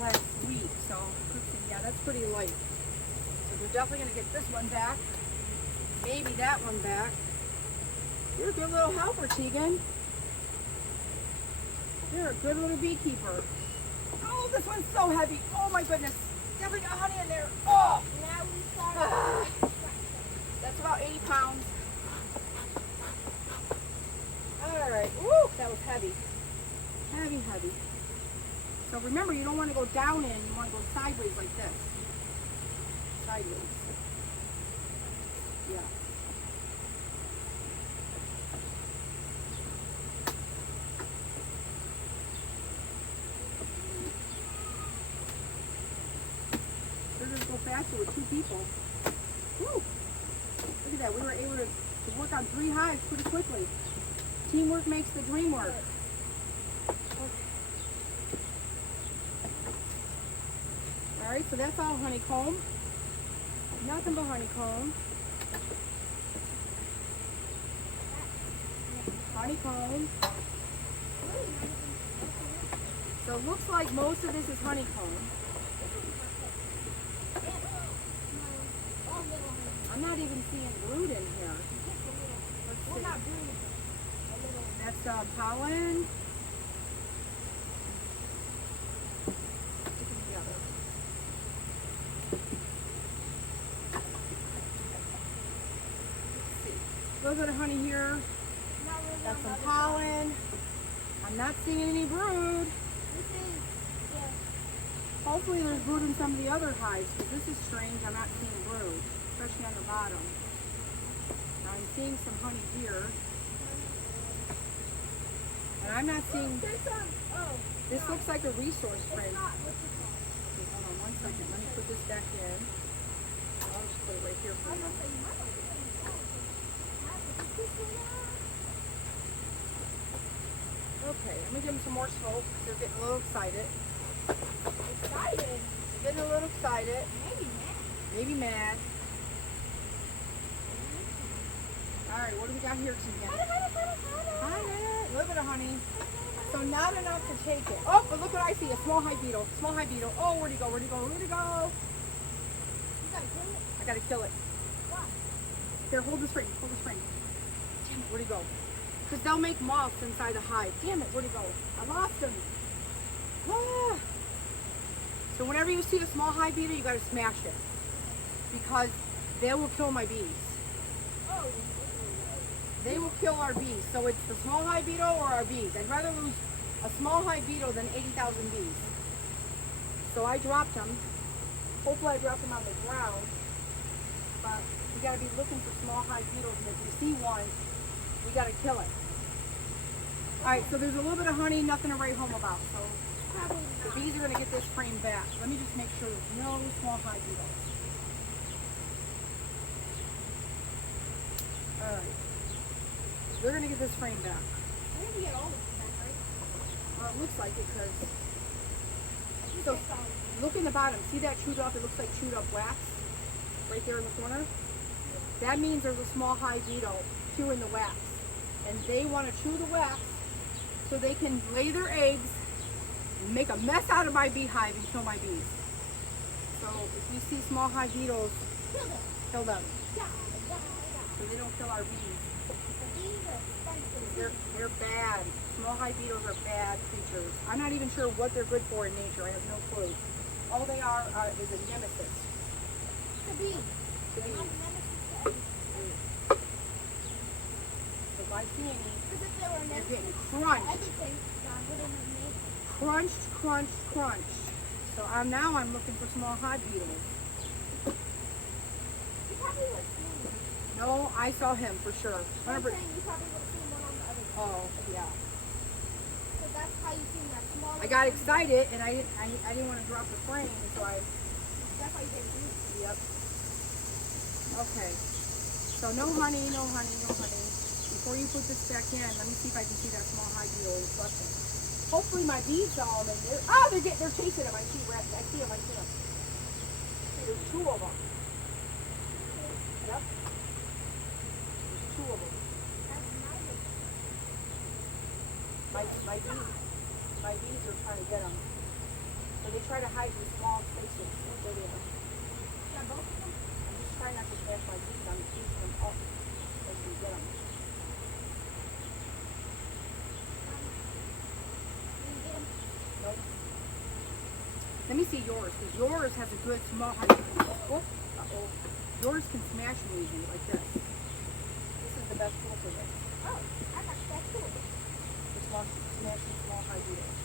last week, so let's see, yeah, that's pretty light. So we're definitely gonna get this one back, maybe that one back. You're a good little helper, Teagan. You're a good little beekeeper. Oh, this one's so heavy. Oh my goodness. Definitely got honey in there. Oh! Now we start. That's about 80 pounds. All right. Woo! That was heavy. Heavy, heavy. So remember, you don't want to go down in. You want to go sideways like this. Sideways. Yeah. Go faster with 2 people. Woo! Look at that. We were able to work on 3 hives pretty quickly. Teamwork makes the dream work. All right, so that's all honeycomb. Nothing but honeycomb. Honeycomb. So it looks like most of this is honeycomb. I'm not even seeing brood in here. Let's see. That's pollen. Stick them together. Let's see. A little bit of honey here. That's some pollen. I'm not seeing any brood. Hopefully there's brood in some of the other hives, because this is strange. I'm not seeing brood, especially on the bottom. Now I'm seeing some honey here. And I'm not seeing, this looks like a resource frame. Okay, hold on 1 second. Let me put this back in. I'll just put it right here for you. Okay, let me give them some more smoke. They're getting a little excited. Excited. Getting a little excited. Maybe mad. Maybe mad. Alright, what do we got here, Teagan? A little bit of honey. So not enough to take it. Oh, but look what I see. A small hive beetle. Small hive beetle. Oh, where'd he go? Where'd he go? Where'd he go? You gotta kill it. I gotta kill it. Why? Here, hold this frame. Hold this frame. Damn it, where'd he go? Because they'll make moths inside the hive. Damn it, where'd he go? I lost him. Ah. So whenever you see a small hive beetle, you gotta smash it. Because they will kill my bees. Oh. They will kill our bees. So it's the small hive beetle or our bees. I'd rather lose a small hive beetle than 80,000 bees. So I dropped them. Hopefully I dropped them on the ground. But we gotta be looking for small hive beetles, and if you see one, we gotta kill it. Alright, so there's a little bit of honey, nothing to write home about. So the bees are gonna get this frame back. Let me just make sure there's no small hive beetles. they're gonna get this frame back. I think we get all of them back, right? Well, it looks like it because. So look in the bottom. See that chewed up? It looks like chewed up wax right there in the corner. That means there's a small hive beetle chewing the wax, and they want to chew the wax so they can lay their eggs, and make a mess out of my beehive and kill my bees. So if you see small hive beetles, kill them. So they don't kill our bees. They're bad. Small hive beetles are bad creatures. I'm not even sure what they're good for in nature. I have no clue. All they are is a nemesis. The bee. The bees. If I see any, they're getting crunched. Crunched, crunched. So now I'm looking for small hive beetles. You probably would see one. No, I saw him for sure. I'm saying you probably would see one on the other side. Oh, yeah. So that's how you seen that small. I got excited and I didn't want to drop the frame, so I. That's how you did it. Yep. Okay. So no honey, no honey, no honey. Before you put this back in, let me see if I can see that small hive beetle reflecting. Hopefully my bees saw them and they're chasing them. I see them. I see them. There's two of them. Yep. There's two of them. My bees are trying to get them. So they try to hide in small spaces. Look where they are. Yeah, both of them. I'm just trying not to smash my bees. I'm chasing them up so I can get them. Nope. Let me see yours, because yours has a good small hive. Oh, uh-oh. Yours can smash them easy, like this. This is the best tool for this. Oh, I got that too. Just want to smash the small hive beetles.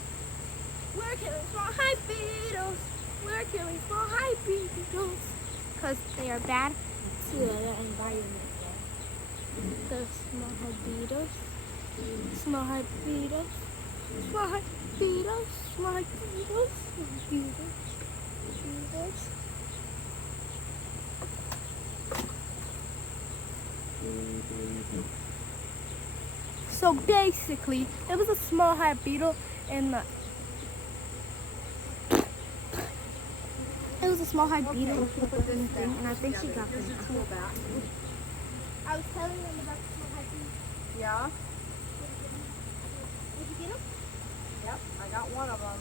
We're killing small hive beetles. We're killing small hive beetles. Because they are bad to the environment. The small hive beetles. Small hive beetles. Small hive beetles. Small hive beetles. Small hive beetles. Beetles. So basically, there was a small hive beetle in the. It was a small hive beetle thing, and I think she got Here's them. your tool back. I was telling them about the small hive beetle. Yeah? Did you get them? Yep, I got one of them.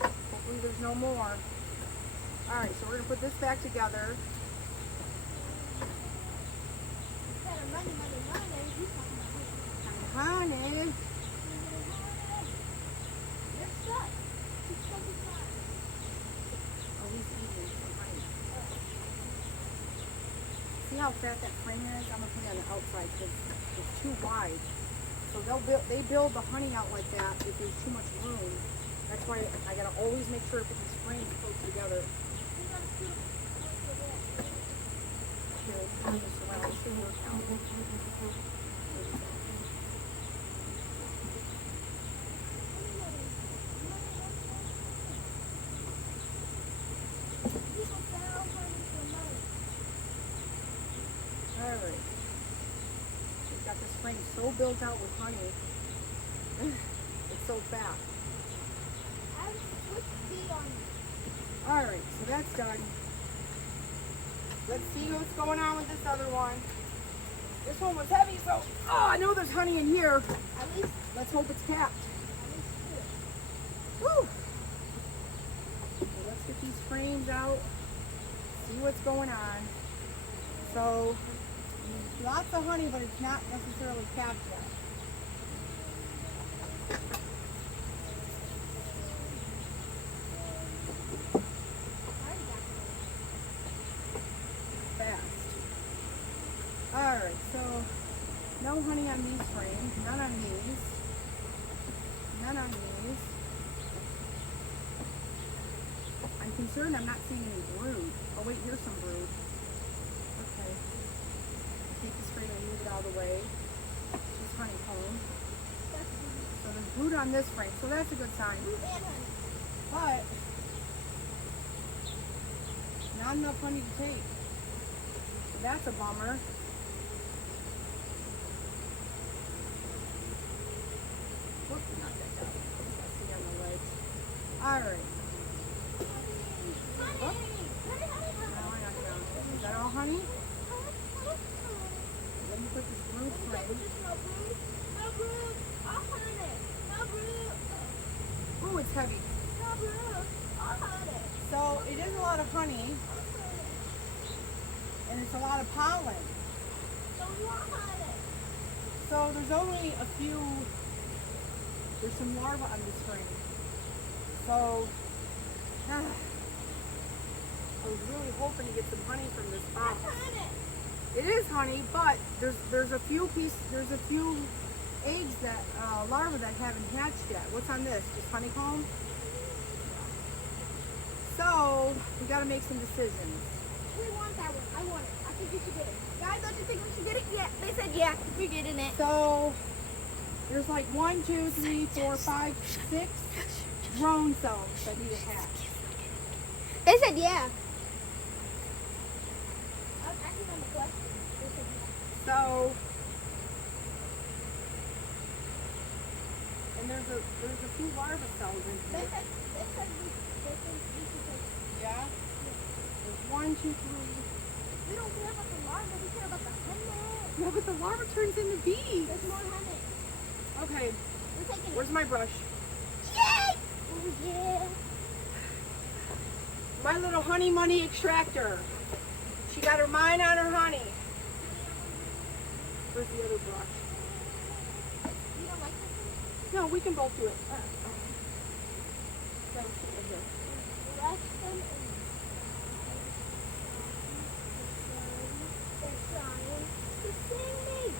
Hopefully there's no more. Alright, so we're going to put this back together. Instead of money, you talking about Honey. You're stuck. He's stuck inside. Oh, he's eating some honey. See how fat that frame is? I'm going to put it on the outside because it's too wide. So they build the honey out like that if there's too much room. That's why I got to always make sure to put these frames close together. Here, turn this around. It should work out. Alright. We've got this frame so built out with honey. It's so fat. Alright, so that's done. Let's see what's going on with this other one. This one was heavy, so I know there's honey in here. At least, Let's hope it's capped. at least two. Woo! So let's get these frames out. See what's going on. So lots of honey, but it's not necessarily capped yet. Fast. Alright, so no honey on these frames, none on these, none on these. I'm concerned I'm not seeing any brood. Oh wait, here's some brood. Okay. Take this frame and move it out of the way. Just honeycomb. So there's brood on this frame, so that's a good sign. But not enough honey to take. So that's a bummer. right. Honey. Now I got down. Is that all honey? Let me put this brood frame. No brood. All honey. No brood. Ooh, it's heavy. No brood. All honey. So it is a lot of honey, and it's a lot of pollen. So we want honey. So there's only a few, there's some larvae on this frame. So I was really hoping to get some honey from this box. That's honey. It is honey, but there's a few eggs that larvae that haven't hatched yet. What's on this? Just honeycomb. So we got to make some decisions. We want that one. I want it. I think we should get it. Guys, don't you think we should get it? Yeah. They said yeah. We're getting it. So there's like 1, 2, 3, 4, 5, 6 drone cells that need to hatch. They said yeah. I was asking them a question. They said yeah. So and there's a few larva cells in They here. said we should take it. Yeah. There's 1, 2, 3. We don't care about the larva. We care about the honey. Yeah, but the larva turns into bees. There's more honey. Okay. We're taking it. Where's my brush? Yay! Oh yeah. My little honey money extractor. She got her mind on her honey. Where's the other brush? You don't like this No, we can both do it. Let's see it here. one? Rush them in. They're trying to sing me.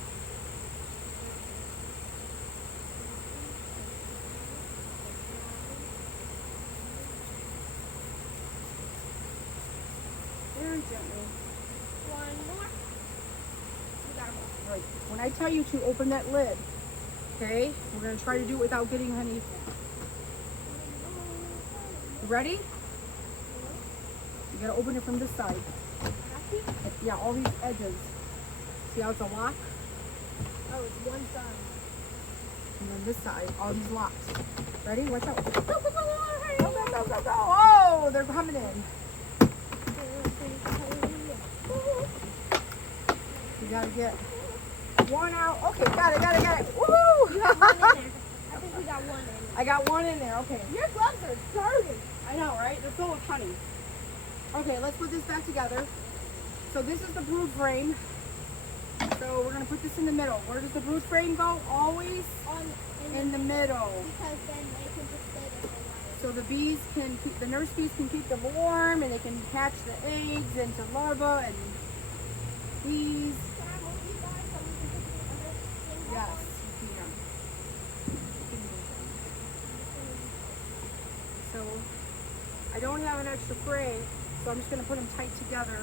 Very gently. One more. We got more. Right. When I tell you to open that lid, okay, we're going to try to do it without getting honey. You ready? You got to open it from this side. Yeah, all these edges. See how it's a lock? Oh, it's one side. And then this side, all these locks. Ready? Watch out. Go, go, go, hurry. Go, go, go, go, go. Oh, they're coming in. You got to get one out. Okay, got it. Woo! You have one in there. I think we got one in there. I got one in there. Okay. Your gloves are dirty. I know, right? They're full of honey. Okay, let's put this back together. So this is the brood frame. So we're gonna put this in the middle. Where does the brood frame go? Always in the middle. Because then they can just stay there for a while. So the bees can keep, the nurse bees can keep them warm, and they can hatch the eggs into larvae and bees. Can I move you guys so we can put the other thing back Yes, on? you can. So I don't have an extra frame, so I'm just gonna put them tight together.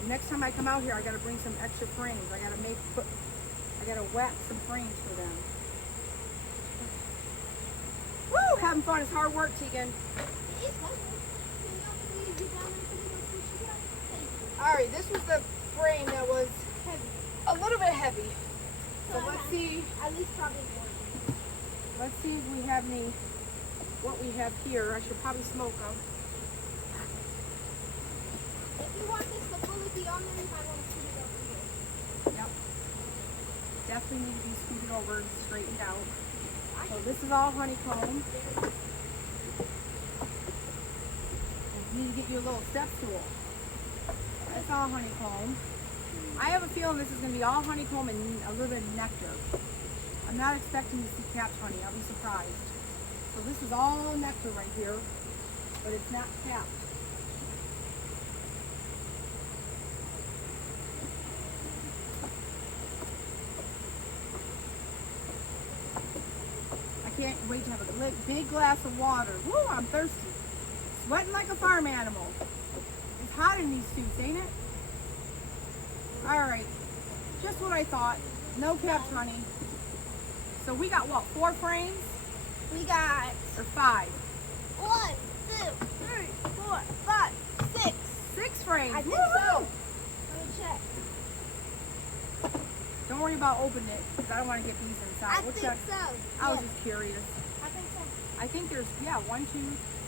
And next time I come out here, I gotta bring some extra frames. I gotta wax some frames for them. Woo! Having fun is hard work, Teagan. It is fun. Can y'all please get down and put it on the sheet? Thank you. All right, this was the frame that was Heavy. a little bit heavy. So I let's have see. At least probably one. Let's see if we have any. What we have here. I should probably smoke them. If you want this to fully be on there, you might want to put it over here. Yep. Definitely need to be scooted over and straightened out. So this is all honeycomb. You need to get you a little step stool. That's all honeycomb. I have a feeling this is going to be all honeycomb and a little bit of nectar. I'm not expecting to see capped honey. I'll be surprised. So this is all nectar right here, but it's not capped. I can't wait to have a big glass of water. Woo, I'm thirsty. Sweating like a farm animal. It's hot in these suits, ain't it? All right, just what I thought. No capped honey. So we got what, 4 frames We got or 5? 1, 2, 3, 4, 5, 6. 6 frames. I think Woohoo! so. Let me check. Don't worry about opening it because I don't want to get bees inside. I We'll think check. so. I was Yes, just curious. I think so. I think there's, yeah, 1, 2,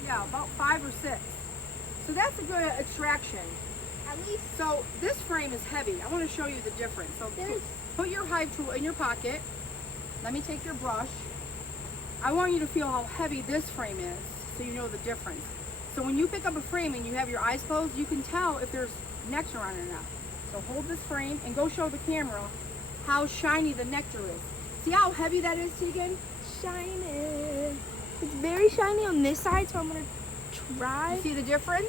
Yeah, about 5 or 6. So that's a good extraction. At least So this frame is heavy. I want to show you the difference. So put your hive tool in your pocket. Let me take your brush. I want you to feel how heavy this frame is so you know the difference. So when you pick up a frame and you have your eyes closed, you can tell if there's nectar on it or not. So hold this frame and go show the camera how shiny the nectar is. See how heavy that is, Teagan? shiny. It's very shiny on this side, so I'm gonna try. You see the difference?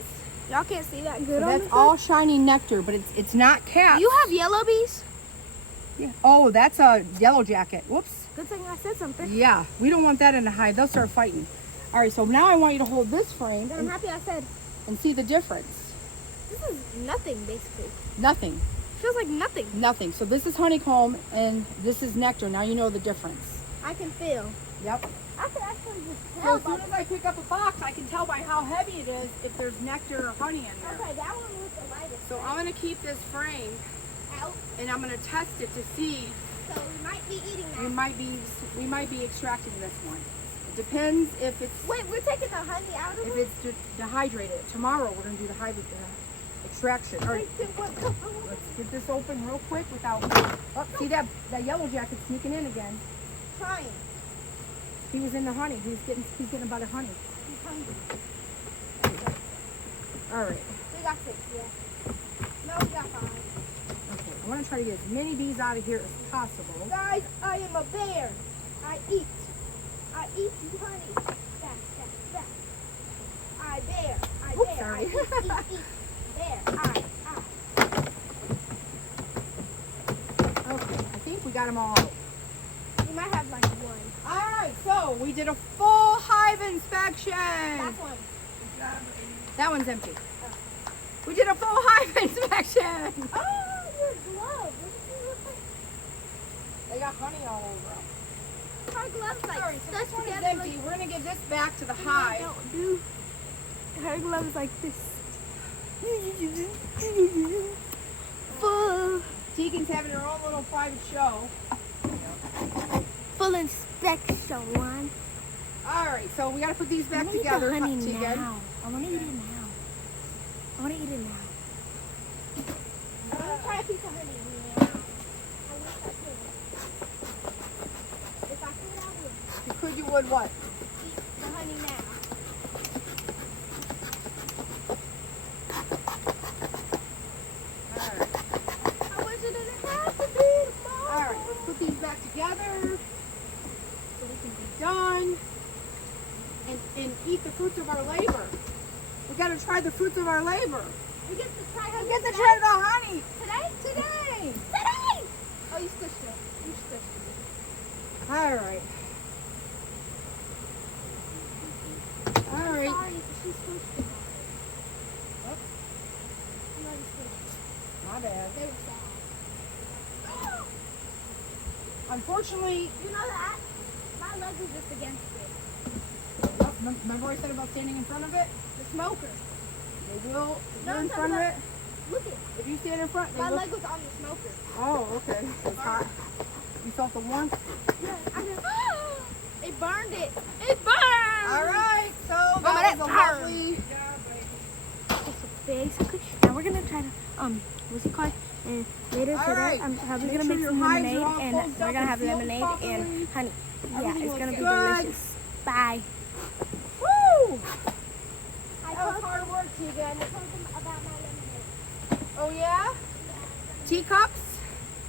Y'all can't see that So good on that's this all shiny nectar, but it's not caps. You have yellow bees? Yeah. Oh, that's a yellow jacket. Whoops. Good thing I said something. Yeah, we don't want that in the hive. They'll start fighting. All right, so now I want you to hold this frame I'm happy I said. and see the difference. This is nothing, basically. Nothing. Feels like nothing. Nothing. So this is honeycomb and this is nectar. Now you know the difference. I can feel. Yep. I can actually just So tell. as soon as I pick up a box, I can tell by how heavy it is if there's nectar or honey in there. Okay, that one was the lightest. So I'm gonna keep this frame Out. and I'm gonna test it to see. So we might be eating that. We might be extracting this one. It depends if it's Wait, we're taking the honey out of if it? it's dehydrated. Tomorrow we're gonna do the hive extraction. All right, Wait, what? let's get this open real quick without. Oh, see that yellow jacket sneaking in again. Trying. He was in the honey. He's getting a bite of honey. He's hungry. All right. We got 6, yeah. No, we got 5. Okay. I want to try to get as many bees out of here as possible. Guys, I am a bear. I eat you honey. Back. I bear. Oops, sorry. I eat. Bear. Okay. I think we got them all out. You might have like 1. All right. So we did a full hive inspection. That's 1. That one's empty. We did a full hive inspection. Oh, your glove. They got honey all over them. Our gloves like Sorry, so stuck this one is together. empty. We're gonna give this back to the hive. Don't do. Her glove is like this. Teagan's having her own little private show. Full inspection one. All right, so we gotta put these back I wanna together. Eat the honey Teagan. now. I want to eat it now. I'm gonna try a piece of honey now. I wish I could. If I could, I would. If you could, you would what? Eat the honey now. All right. I wish it didn't have to be tomorrow. All right, let's put these back together so we can be done and eat the fruits of our labor. We gotta try the fruits of our labor. We get to try honey. We get to try the honey Today? today. Today! Oh, you squished it. You squished it. All right. All right. Sorry, she squished it. Oh. You already squished it. My bad. They were sad. Unfortunately, You know that? My leg was just against it. remember what I said about standing in front of it? The smoker. They will. If No, you're in it's front of not it, Look it. if you stand in front, they My will. leg was on the smoker. Oh, okay. It's hot. You felt the warmth? Yeah, I just, it burned it. It burned! All right. So that Mama, was that a burned. lovely. Okay, so basically, now we're gonna try to, what's it called? And later All today, right. I'm probably Make gonna sure make your some hives are lemonade, all and closed we're up gonna have sealed lemonade properly. and honey. Yeah, Everything it's looks gonna be good. delicious. Bye. Woo! I That was told hard work, Teagan. them about my lemonade. Oh yeah? Teacups?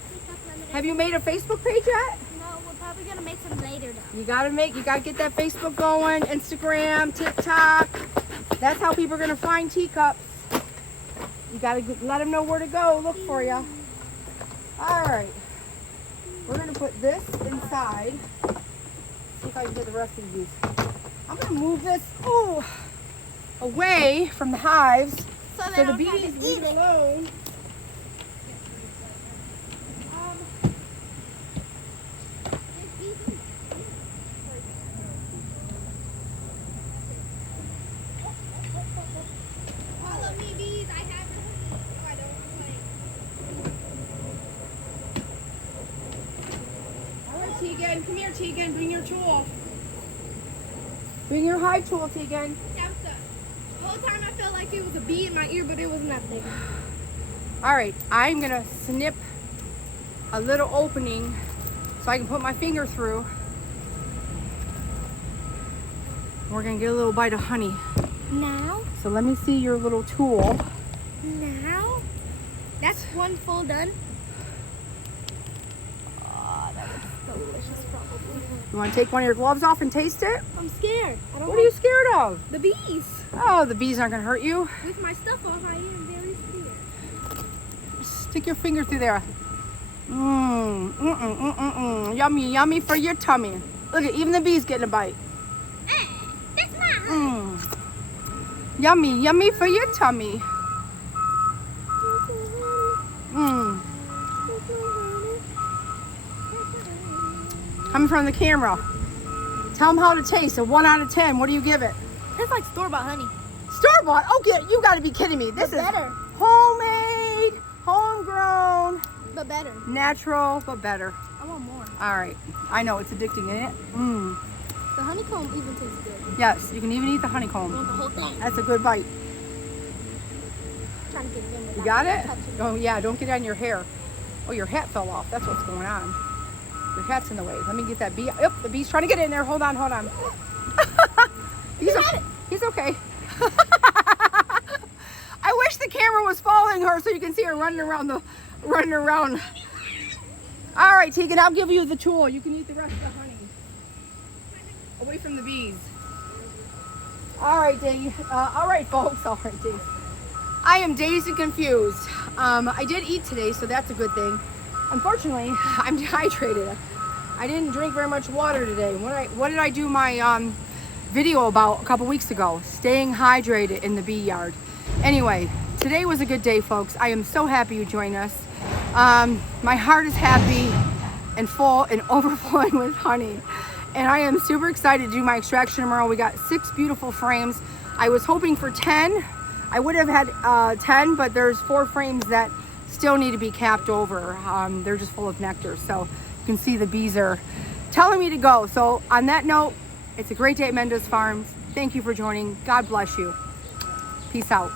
Teacup lemonade. Have you made a Facebook page yet? No, we're probably gonna make some later though. You gotta get that Facebook going, Instagram, TikTok. That's how people are gonna find teacups. You gotta let them know where to go, look for you. All right, we're gonna put this inside. See if I can get the rest of these. I'm gonna move this away from the hives So so the bees leave it alone. Follow me, bees. I have if I don't play. All right, Teagan, come here, Teagan. Bring your tool. Bring your hive tool, Teagan. Yeah, whole time I felt like it was a bee in my ear, but it was nothing. All right, I'm gonna snip a little opening so I can put my finger through. We're gonna get a little bite of honey. Now? So let me see your little tool. Now? That's one full done. Oh, that looks delicious probably. You wanna take one of your gloves off and taste it? I'm scared. I don't What are you scared of? The bees. Oh, the bees aren't gonna hurt you. With my stuff off, I am very scared. Stick your finger through there. Yummy, yummy for your tummy. Look at, even the bees getting a bite. That's mine. Yummy, yummy for your tummy. Coming from the camera. Tell them how to taste. A 1 out of 10. What do you give it? It's like store-bought honey. Store-bought? Okay, you got to be kidding me. This But is better. homemade, homegrown, But better. natural, but better. I want more. All right. I know it's addicting, isn't it? The honeycomb even tastes good. Yes, you can even eat the I honeycomb. want the whole thing. That's a good bite. Trying to get it in You got it? touching. Oh yeah, don't get it on your hair. Oh, your hat fell off. That's what's going on. Your hat's in the way. Let me get that bee. Yep, the bee's trying to get in there. Hold on, hold on. He's okay. I wish the camera was following her so you can see her running around. All right, Teagan, I'll give you the tool. You can eat the rest of the honey. Away from the bees. All right, all right, folks. All right, Dave. I am dazed and confused. I did eat today, so that's a good thing. Unfortunately, I'm dehydrated. I didn't drink very much water today. What did I do my video about a couple weeks ago? Staying hydrated in the bee yard. Anyway, today was a good day, folks. I am so happy you joined us. My heart is happy and full and overflowing with honey. And I am super excited to do my extraction tomorrow. We got 6 beautiful frames. I was hoping for 10. I would have had 10, but there's 4 frames that still need to be capped over. They're just full of nectar. So you can see the bees are telling me to go. So on that note, it's a great day at Mendez Farms. Thank you for joining. God bless you. Peace out.